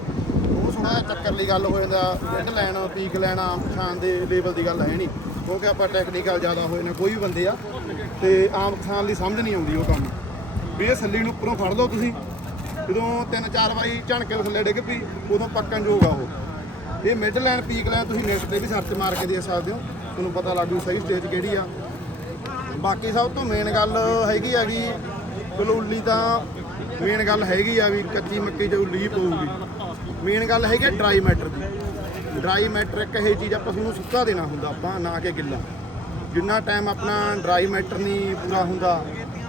ਉਹ ਥੋੜਾ ਜਿਹਾ ਚੱਕਰ ਲਈ ਗੱਲ ਹੋ ਜਾਂਦਾ ਮਿਡ ਲੈਣਾ ਪੀਕ ਲੈਣਾ, ਪਛਾਣ ਦੇ ਲੈਵਲ ਦੀ ਗੱਲ ਹੈ ਨਹੀਂ। ਕਿਉਂਕਿ ਆਪਾਂ ਟੈਕਨੀਕਲ ਜ਼ਿਆਦਾ ਹੋਏ ਨੇ, ਕੋਈ ਵੀ ਬੰਦੇ ਆ, ਤੇ ਆਮ ਕਿਸਾਨ ਦੀ ਸਮਝ ਨਹੀਂ ਆਉਂਦੀ ਉਹ ਕੰਮ। ਵੀ ਇਹ ਸੱਲੀ ਨੂੰ ਉੱਪਰੋਂ ਫੜ ਲਓ ਤੁਸੀਂ। ਜਦੋਂ ਤਿੰਨ ਚਾਰ ਵਾਰੀ ਝਣਕੇ ਥੱਲੇ ਡਿੱਗ ਪਈ, ਉਦੋਂ ਪੱਕਣ ਜੋਗਾ ਉਹ। ਇਹ ਮਿਡ ਲਾਈਨ ਪੀਕ ਲਾਈਨ ਤੁਸੀਂ ਨੈਟ ਤੇ ਵੀ ਸਰਚ ਮਾਰ ਕੇ ਦੇਖ ਸਕਦੇ ਹੋ। ਤੁਹਾਨੂੰ ਪਤਾ ਲੱਗ ਜੂ ਸਹੀ ਸਟੇਜ ਕਿਹੜੀ ਆ। ਬਾਕੀ ਸਭ ਤੋਂ ਮੇਨ ਗੱਲ ਹੈਗੀ ਆ ਚਲੋ ਉੱਲੀ ਤਾਂ ਮੇਨ ਗੱਲ ਹੈਗੀ ਆ ਵੀ ਕੱਚੀ ਮੱਕੀ ਜਦੋਂ ਉੱਲੀ ਹੀ ਪਊਗੀ ਮੇਨ ਗੱਲ ਹੈਗੀ ਡਰਾਈ ਮੈਟਰ ਦੀ। ਡਰਾਈ ਮੈਟਰ ਇੱਕ ਇਹ ਚੀਜ਼ ਆਪਾਂ ਨੂੰ ਸੁੱਕਾ ਦੇਣਾ ਹੁੰਦਾ, ਆਪਾਂ ਨਾ ਕਿ ਗਿੱਲਾ। ਜਿੰਨਾ ਟਾਈਮ ਆਪਣਾ ਡਰਾਈ ਮੈਟਰ ਨਹੀਂ ਪੂਰਾ ਹੁੰਦਾ,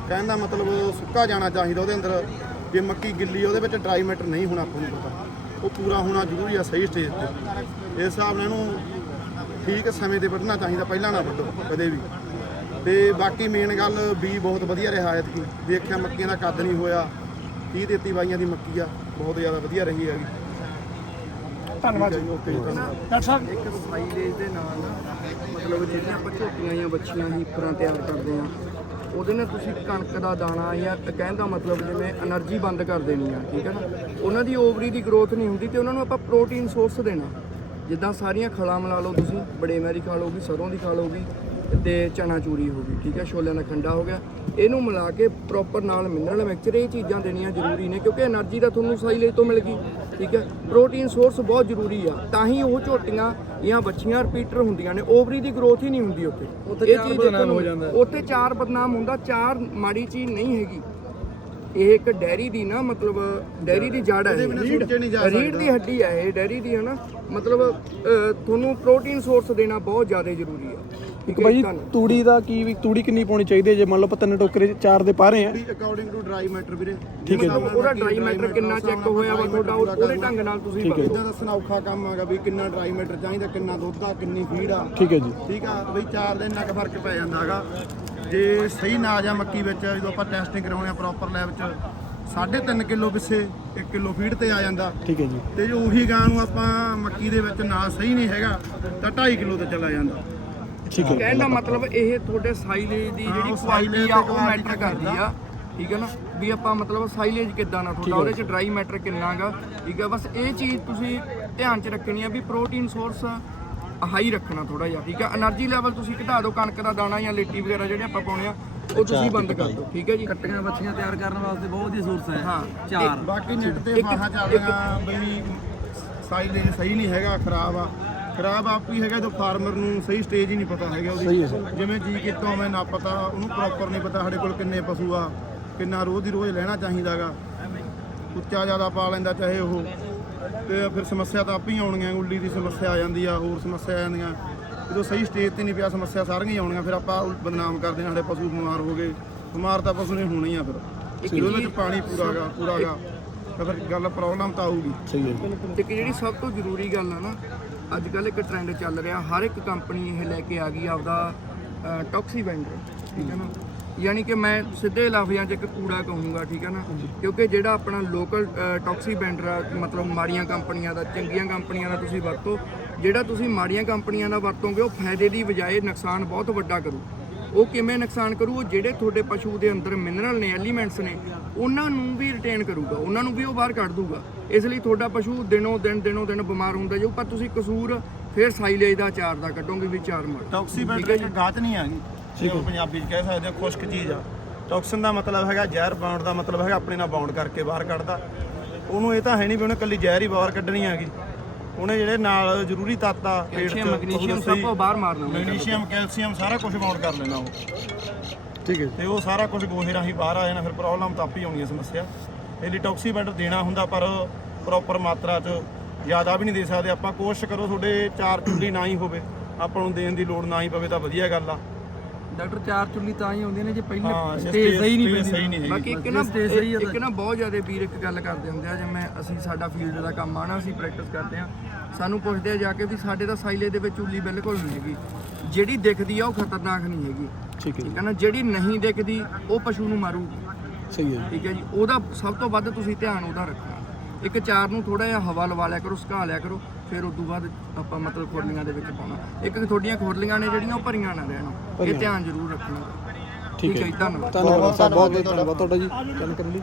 ਕਹਿਣ ਦਾ ਮਤਲਬ ਸੁੱਕਾ ਜਾਣਾ ਚਾਹੀਦਾ ਉਹਦੇ ਅੰਦਰ। ਜੇ ਮੱਕੀ ਗਿੱਲੀ ਉਹਦੇ ਵਿੱਚ ਡਰਾਈ ਮੈਟਰ ਨਹੀਂ ਹੋਣਾ ਆਪਾਂ ਨੂੰ ਪਤਾ। ਉਹ ਪੂਰਾ ਹੋਣਾ ਜ਼ਰੂਰੀ ਆ ਸਹੀ ਸਟੇਜ ਤੇ। ਇਸ ਹਿਸਾਬ ਨਾਲ ਇਹਨੂੰ ਠੀਕ ਸਮੇਂ ਤੇ ਵੱਢਣਾ ਚਾਹੀਦਾ, ਪਹਿਲਾਂ ਨਾ ਵੱਢੋ, ਕਦੇ ਵੀ। ਤੇ ਬਾਕੀ ਮੇਨ ਗੱਲ ਵੀ ਬਹੁਤ ਵਧੀਆ ਰਿਹਾ ਐਤਕੀ। ਦੇਖਿਆ ਮੱਕੀਆਂ ਦਾ ਕੱਦ ਨਹੀਂ ਹੋਇਆ। 30 33 ਬਾਈਆਂ ਦੀ ਮੱਕੀ ਆ ਬਹੁਤ ਜ਼ਿਆਦਾ ਵਧੀਆ ਰਹੀ ਹੈਗੀ। ਧੰਨਵਾਦ ਜੀ। ਓਕੇ ਜੀ ਧੰਨਵਾਦ। ਡਾਕਟਰ ਇੱਕ ਸਫ਼ਾਈ ਦੇ ਨਾਲ ਮਤਲਬ ਜਿਹੜੀਆਂ ਆਪਾਂ ਝੋਟੀਆਂ ਜਾਂ ਬੱਚੀਆਂ ਹੀਪਰਾਂ ਤਿਆਰ ਕਰਦੇ ਆ ਉਹਦੇ ਨਾਲ ਤੁਸੀਂ ਕਣਕ ਦਾ ਦਾਣਾ ਜਾਂ ਕਹਿਣ ਦਾ ਮਤਲਬ ਜਿਵੇਂ એનર્ਜੀ ਬੰਦ ਕਰ ਦੇਣੀ ਆ ਠੀਕ ਹੈ ਨਾ? ਉਹਨਾਂ ਦੀ ਓਵਰੀ ਦੀ ਗਰੋਥ ਨਹੀਂ ਹੁੰਦੀ ਤੇ ਉਹਨਾਂ ਨੂੰ ਆਪਾਂ ਪ੍ਰੋਟੀਨ ਸੋਰਸ ਦੇਣਾ। ਜਿੱਦਾਂ ਸਾਰੀਆਂ ਖਲਾਂ ਮਿਲਾ ਲਓ ਤੁਸੀਂ ਬੜੇ ਮੈਰੀ ਖਾ ਲਓਗੀ ਸਰੋਂ ਦੀ ਖਾ ਲਓਗੀ ਤੇ ਚਣਾ ਚੂਰੀ ਹੋ ਗਈ ਠੀਕ ਹੈ? ਛੋਲਿਆਂ ਦਾ ਖੰਡਾ ਹੋ ਗਿਆ। ਇਹਨੂੰ ਮਿਲਾ ਕੇ ਪ੍ਰੋਪਰ ਨਾਲ ਮਿਨਰਲ ਮਿਕਸਚਰ ਇਹ ਚੀਜ਼ਾਂ ਦੇਣੀਆਂ ਜ਼ਰੂਰੀ ਨੇ ਕਿਉਂਕਿ એનર્ਜੀ ਦਾ ਤੁਹਾਨੂੰ ਸਾਈਲੇਜ ਤੋਂ ਮਿਲ ਗਈ ਠੀਕ ਹੈ? ਪ੍ਰੋਟੀਨ ਸੋਰਸ ਬਹੁਤ ਜ਼ਰੂਰੀ ਆ ਤਾਂ ਹੀ ਉਹ ਝੋਟੀਆਂ ਜਾਂ ਬੱਚੀਆਂ ਰਿਪੀਟਰ ਹੁੰਦੀਆਂ ਨੇ ਓਵਰੀ ਦੀ ਗਰੋਥ ਹੀ ਨਹੀਂ ਹੁੰਦੀ ਉੱਥੇ। ਇਹ ਚੀਜ਼ ਹੋ ਜਾਂਦਾ। ਉੱਥੇ ਚਾਰ ਬਦਨਾਮ ਹੁੰਦਾ ਚਾਰ ਮਾੜੀ ਚੀਜ਼ ਨਹੀਂ ਹੈਗੀ। ਇਹ ਇੱਕ ਡੈਰੀ ਦੀ ਨਾ ਮਤਲਬ ਡੈਰੀ ਦੀ ਜੜ ਹੈ ਰੀੜ ਦੀ ਹੱਡੀ ਹੈ ਇਹ ਡੈਰੀ ਦੀ ਹੈ ਨਾ। ਮਤਲਬ ਤੁਹਾਨੂੰ ਪ੍ਰੋਟੀਨ ਸੋਰਸ ਦੇਣਾ ਬਹੁਤ ਜ਼ਿਆਦਾ ਜ਼ਰੂਰੀ ਹੈ ਇੱਕ ਧੰਨਵਾਦ। ਤੂੜੀ ਦਾ ਕੀ ਵੀ ਤੂੜੀ ਕਿੰਨੀ ਪਾਉਣੀ ਚਾਹੀਦੀ ਹੈ? ਜੇ ਮੰਨ ਲਓ ਆਪਾਂ ਤਿੰਨ ਟੋਕਰੇ 'ਚ ਚਾਰ ਦੇ ਪਾ ਰਹੇ ਆ ਅਕੋਰਡਿੰਗ ਟੂ ਡਰਾਈ ਮੈਟਰ ਵੀਰੇ। ਠੀਕ ਹੈ ਉਹਦਾ ਡਰਾਈ ਮੈਟਰ ਕਿੰਨਾ ਚੈੱਕ ਹੋਇਆ ਵਾ ਤੁਹਾਡਾ ਉਹ- ਉਹਦੇ ਢੰਗ ਨਾਲ ਤੁਸੀਂ। ਇਦਾਂ ਦੱਸਣਾ ਔਖਾ ਕੰਮ ਹੈਗਾ ਵੀ ਕਿੰਨਾ ਡਰਾਈ ਮੈਟਰ ਚਾਹੀਦਾ ਕਿੰਨਾ ਦੁੱਧ ਆ ਕਿੰਨੀ ਫੀਡ ਆ। ਠੀਕ ਹੈ ਜੀ। ਠੀਕ ਆ ਬਈ ਚਾਰ ਦਿਨ ਨਾਲ ਫ਼ਰਕ ਪੈ ਜਾਂਦਾ ਹੈਗਾ। ਜੇ ਸਹੀ ਨਾਜ ਆ ਮੱਕੀ ਵਿੱਚ ਜਦੋਂ ਆਪਾਂ ਟੈਸਟਿੰਗ ਕਰਾਉਣੇ ਆ ਪ੍ਰੋਪਰ ਲੈਬ 'ਚ 3.5 ਕਿਲੋ ਪਿੱਛੇ 1 ਕਿਲੋ ਫੀਡ ਤੇ ਆ ਜਾਂਦਾ। ਠੀਕ ਹੈ ਜੀ। ਤੇ ਜੇ ਉਹੀ ਗਾਂ ਨੂੰ ਆਪਾਂ ਮੱਕੀ ਦੇ ਵਿੱਚ ਨਾਜ ਸਹੀ ਨਹੀਂ ਹੈਗਾ ਤਾਂ 2.5 ਕਿਲੋ ਤੇ ਚਲਾ ਜਾਂਦਾ। ਠੀਕ ਹੈ। ਕਹਿਣ ਦਾ ਮਤਲਬ ਇਹ ਤੁਹਾਡੇ ਸਾਈਲੇਜ ਦੀ ਜਿਹੜੀ ਕੁਆਲਿਟੀ ਆ ਉਹ ਮੈਟਰ ਕਰਦੀ ਆ। ਠੀਕ ਹੈ ਨਾ? ਵੀ ਆਪਾਂ ਮਤਲਬ ਸਾਈਲੇਜ ਕਿੱਦਾਂ ਨਾ ਤੁਹਾਡਾ ਉਹਦੇ ਚ ਡਰਾਈ ਮੈਟਰ ਕਿੰਨਾਗਾ? ਠੀਕ ਹੈ ਬਸ ਇਹ ਚੀਜ਼ ਤੁਸੀਂ ਧਿਆਨ ਚ ਰੱਖਣੀ ਆ ਵੀ ਪ੍ਰੋਟੀਨ ਸੋਰਸ ਹਾਈ ਰੱਖਣਾ ਥੋੜਾ ਜਿਹਾ ਠੀਕ ਹੈ? એનર્ਜੀ ਲੈਵਲ ਤੁਸੀਂ ਘਟਾ ਦਿਓ ਕਣਕ ਦਾ ਦਾਣਾ ਜਾਂ ਲੇਟੀ ਵਗੈਰਾ ਜਿਹੜੇ ਆਪਾਂ ਪਾਉਣੇ ਆ ਉਹ ਤੁਸੀਂ ਬੰਦ ਕਰ ਦਿਓ ਠੀਕ ਹੈ ਜੀ? ਕੱਟੀਆਂ ਬੱਚੀਆਂ ਤਿਆਰ ਕਰਨ ਵਾਸਤੇ ਬਹੁਤ ਹੀ ਸੋਰਸ ਹੈ। ਹਾਂ। ਚਾਰ। ਬਾਕੀ ਨਿੱਟ ਤੇ ਫਾਹਾ ਚੱਲਦਾ ਬਈ ਸਾਈਲੇਜ ਸਹੀ ਨਹੀਂ ਹੈਗਾ ਖਰਾਬ ਆ। ਖਰਾਬ ਆਪ ਹੀ ਹੈਗਾ ਜੋ ਫਾਰਮਰ ਨੂੰ ਸਹੀ ਸਟੇਜ ਹੀ ਨਹੀਂ ਪਤਾ ਹੈਗਾ ਉਹਦੀ। ਜਿਵੇਂ ਜੀ ਕਿਤੋਂ ਮੈਂ ਨਾ ਪਤਾ ਉਹਨੂੰ ਪ੍ਰੋਪਰ ਨਹੀਂ ਪਤਾ ਸਾਡੇ ਕੋਲ ਕਿੰਨੇ ਪਸ਼ੂ ਆ ਕਿੰਨਾ ਰੋਜ਼ ਦੀ ਰੋਜ਼ ਲੈਣਾ ਚਾਹੀਦਾਗਾ। ਉੱਚਾ ਜ਼ਿਆਦਾ ਪਾ ਲੈਂਦਾ ਚਾਹੇ ਉਹ। ਤੇ ਫਿਰ ਸਮੱਸਿਆ ਤਾਂ ਆਪੇ ਹੀ ਆਉਣੀਆਂ ਉੱਲੀ ਦੀ ਸਮੱਸਿਆ ਆ ਜਾਂਦੀ ਆ ਹੋਰ ਸਮੱਸਿਆ ਆ ਜਾਂਦੀਆਂ। ਜਦੋਂ ਸਹੀ ਸਟੇਜ ਤੇ ਨਹੀਂ ਪਿਆ ਸਮੱਸਿਆ ਸਾਰੀਆਂ ਹੀ ਆਉਣੀਆਂ ਫਿਰ ਆਪਾਂ ਬਦਨਾਮ ਕਰਦੇ ਹਾਂ ਸਾਡੇ ਪਸ਼ੂ ਬਿਮਾਰ ਹੋ ਗਏ। ਬਿਮਾਰ ਤਾਂ ਪਸ਼ੂ ਨੇ ਹੋਣਾ ਹੀ ਆ ਫਿਰ। ਉਹਦੇ ਵਿੱਚ ਪਾਣੀ ਪੂਰਾ ਗਾ ਪੂਰਾ ਗਾ ਤਾਂ ਫਿਰ ਗੱਲ ਪ੍ਰੋਬਲਮ ਤਾਂ ਆਊਗੀ। ਸਹੀ ਹੈ ਤੇ ਇੱਕ ਜਿਹੜੀ ਸਭ ਤੋਂ ਜ਼ਰੂਰੀ ਗੱਲ ਆ ਨਾ ਅੱਜ ਕੱਲ ਇੱਕ ਟ੍ਰੈਂਡ ਚੱਲ ਰਿਹਾ ਹਰ ਇੱਕ ਕੰਪਨੀ ਇਹ ਲੈ ਕੇ ਆ ਗਈ ਆਪਦਾ ਟੌਕਸੀ ਵੈਂਡਰ ਠੀਕ ਹੈ ਨਾ? ਯਾਨੀ ਕਿ ਮੈਂ ਸਿੱਧੇ ਲਫ਼ਜ਼ਾਂ 'ਚ ਇੱਕ ਕੂੜਾ ਕਹੂੰਗਾ ਠੀਕ ਹੈ ਨਾ? ਕਿਉਂਕਿ ਜਿਹੜਾ ਆਪਣਾ ਲੋਕਲ ਟੌਕਸੀ ਵੈਂਡਰ ਆ ਮਤਲਬ ਮਾੜੀਆਂ ਕੰਪਨੀਆਂ ਦਾ ਚੰਗੀਆਂ ਕੰਪਨੀਆਂ ਦਾ ਤੁਸੀਂ ਵਰਤੋ ਜਿਹੜਾ ਤੁਸੀਂ ਮਾੜੀਆਂ ਕੰਪਨੀਆਂ ਦਾ ਵਰਤੋਗੇ ਉਹ ਫਾਇਦੇ ਦੀ ਬਜਾਏ ਨੁਕਸਾਨ ਬਹੁਤ ਵੱਡਾ ਕਰੂ। ਉਹ ਕਿਵੇਂ ਨੁਕਸਾਨ ਕਰੂ? ਉਹ ਜਿਹੜੇ ਤੁਹਾਡੇ ਪਸ਼ੂ ਦੇ ਅੰਦਰ ਮਿਨਰਲ ਨੇ ਐਲੀਮੈਂਟਸ ਨੇ ਉਹਨਾਂ ਨੂੰ ਵੀ ਰਿਟੇਨ ਕਰੂਗਾ ਉਹਨਾਂ ਨੂੰ ਵੀ ਉਹ ਬਾਹਰ ਕੱਢ ਦੂਗਾ। ਇਸ ਲਈ ਤੁਹਾਡਾ ਪਸ਼ੂ ਦਿਨੋਂ ਦਿਨ ਦਿਨੋਂ ਦਿਨ ਬਿਮਾਰ ਹੁੰਦਾ ਜਾਊ ਪਰ ਤੁਸੀਂ ਕਸੂਰ ਫਿਰ ਸਾਈਲੇਜ ਦਾ ਚਾਰ ਦਾ ਕੱਢੋਗੇ ਵੀ ਚਾਰ ਮਾਰ। ਟੌਕਸੀ ਬੈਟਰ ਗਾਤ ਨਹੀਂ ਆ ਜਿਵੇਂ ਪੰਜਾਬੀ ਚ ਕਹਿ ਸਕਦੇ ਹੋ ਖੁਸ਼ਕ ਚੀਜ਼ ਆ। ਟੌਕਸਿਨ ਦਾ ਮਤਲਬ ਹੈਗਾ ਜ਼ਹਿਰ ਬਾਉਂਡ ਦਾ ਮਤਲਬ ਹੈਗਾ ਆਪਣੇ ਨਾਲ ਬਾਉਂਡ ਕਰਕੇ ਬਾਹਰ ਕੱਢਦਾ। ਉਹਨੂੰ ਇਹ ਤਾਂ ਹੈ ਨਹੀਂ ਵੀ ਉਹਨੇ ਕੱਲੀ ਜ਼ਹਿਰ ਹੀ ਬਾਹਰ ਕੱਢਣੀ ਹੈਗੀ। ਉਹਨੇ ਜਿਹੜੇ ਨਾਲ ਜ਼ਰੂਰੀ ਤੱਤ ਆ ਪੇਟ ਕੈਲਸ਼ੀਅਮ ਚ ਮੈਗਨੀਸ਼ੀਅਮ ਸਭ ਕੁਝ ਬਾਹਰ ਮਾਰਨਾ ਹੁੰਦਾ। ਮੈਗਨੀਸ਼ੀਅਮ ਕੈਲਸ਼ੀਅਮ ਸਾਰਾ ਕੁਝ ਬਾਉਂਡ ਕਰ ਲੈਣਾ ਉਹ। ਠੀਕ ਹੈ ਤੇ ਉਹ ਸਾਰਾ ਕੁਝ ਗੋਹੇ ਰਾਹੀਂ ਬਾਹਰ ਆ ਜਾਣਾ ਫਿਰ ਪ੍ਰੋਬਲਮ ਤਾਂ ਆਪੇ ਹੀ ਆਉਣੀ ਹੈ ਸਮੱਸਿਆ। ਇਹ ਬੈਟਰ ਦੇਣਾ ਹੁੰਦਾ ਪਰ ਪ੍ਰੋਪਰ ਮਾਤਰਾ 'ਚ ਜ਼ਿਆਦਾ ਵੀ ਨਹੀਂ ਦੇ ਸਕਦੇ। ਆਪਾਂ ਕੋਸ਼ਿਸ਼ ਕਰੋ ਤੁਹਾਡੇ ਚਾਰ ਚੁੱਲੀ ਨਾ ਹੀ ਹੋਵੇ। ਆਪਾਂ ਨੂੰ ਦੇਣ ਦੀ ਲੋੜ ਨਾ ਹੀ ਪਵੇ ਤਾਂ ਵਧੀਆ ਗੱਲ ਆ। ਡਾਕਟਰ ਚਾਰ ਚੁੱਲੀ ਤਾਂ ਹੀ ਆਉਂਦੀਆਂ ਨੇ ਜੇ ਹਾਂ, ਪਹਿਲੇ ਜੇ ਸਟੇਜ stage- ਸਹੀ ਨਹੀਂ ਪੈਂਦੀ ਸਹੀ ਨਹੀਂ ਹੈਗੀ। ਬਾਕੀ ਇੱਕ ਨਾ ਸਟੇਜ ਸਹੀ ਆ ਇੱਕ ਨਾ ਬਹੁਤ ਜ਼ਿਆਦਾ ਵੀਰ ਇੱਕ ਗੱਲ ਕਰਦੇ ਹੁੰਦੇ ਆ ਜਿਵੇਂ ਅਸੀਂ ਸਾਡਾ ਫੀਲਡ ਦਾ ਕੰਮ ਆ ਨਾ ਅਸੀਂ ਪ੍ਰੈਕਟਿਸ ਕਰਦੇ ਆ ਸਾਨੂੰ ਪੁੱਛਦੇ ਆ ਜਾ ਕੇ ਵੀ ਸਾਡੇ ਤਾਂ ਸਾਈਲੇ ਦੇ ਵਿੱਚ ਉੱਲੀ ਬਿਲਕੁਲ ਨਹੀਂ ਹੈਗੀ। ਜਿਹੜੀ ਦਿਖਦੀ ਆ ਉਹ ਖਤਰਨਾਕ ਨਹੀਂ ਹੈਗੀ। ਠੀਕ ਹੈ ਜੀ। ਠੀਕ ਹੈ ਨਾ? ਜਿਹੜੀ ਨਹੀਂ ਦਿਖਦੀ ਉਹ ਪਸ਼ੂ ਨੂੰ ਮਾਰੂਗੀ ਸਹੀ ਹੈ ਜੀ। ਠੀਕ ਹੈ ਜੀ? ਉਹਦਾ ਸਭ ਤੋਂ ਵੱਧ ਤੁਸੀਂ ਧਿਆਨ ਉਹਦਾ ਰੱਖਣਾ। ਇੱਕ ਚਾਰ ਨੂੰ ਥੋੜਾ ਜਿਹਾ ਹਵਾ ਲਵਾ ਲਿਆ ਕਰੋ ਸੁਕਾ ਲਿਆ ਕਰੋ ਫਿਰ ਉਸ ਤੋਂ ਬਾਅਦ ਆਪਾਂ ਮਤਲਬ ਖੁਰਲੀਆਂ ਦੇ ਵਿੱਚ ਪਾਉਣਾ। ਇੱਕ ਤੁਹਾਡੀਆਂ ਖੁਰਲੀਆਂ ਨੇ ਜਿਹੜੀਆਂ ਉਹ ਭਰੀਆਂ ਨਾ ਰਹਿਣ। ਇਹ ਧਿਆਨ ਜ਼ਰੂਰ ਰੱਖਣਾ। ਠੀਕ ਹੈ ਜੀ ਧੰਨਵਾਦ। ਧੰਨਵਾਦ ਸਾਹਿਬ ਬਹੁਤ ਬਹੁਤ ਧੰਨਵਾਦ। ਤੁਹਾਡਾ ਜੀ ਜਾਣਕਾਰੀ ਲਈ।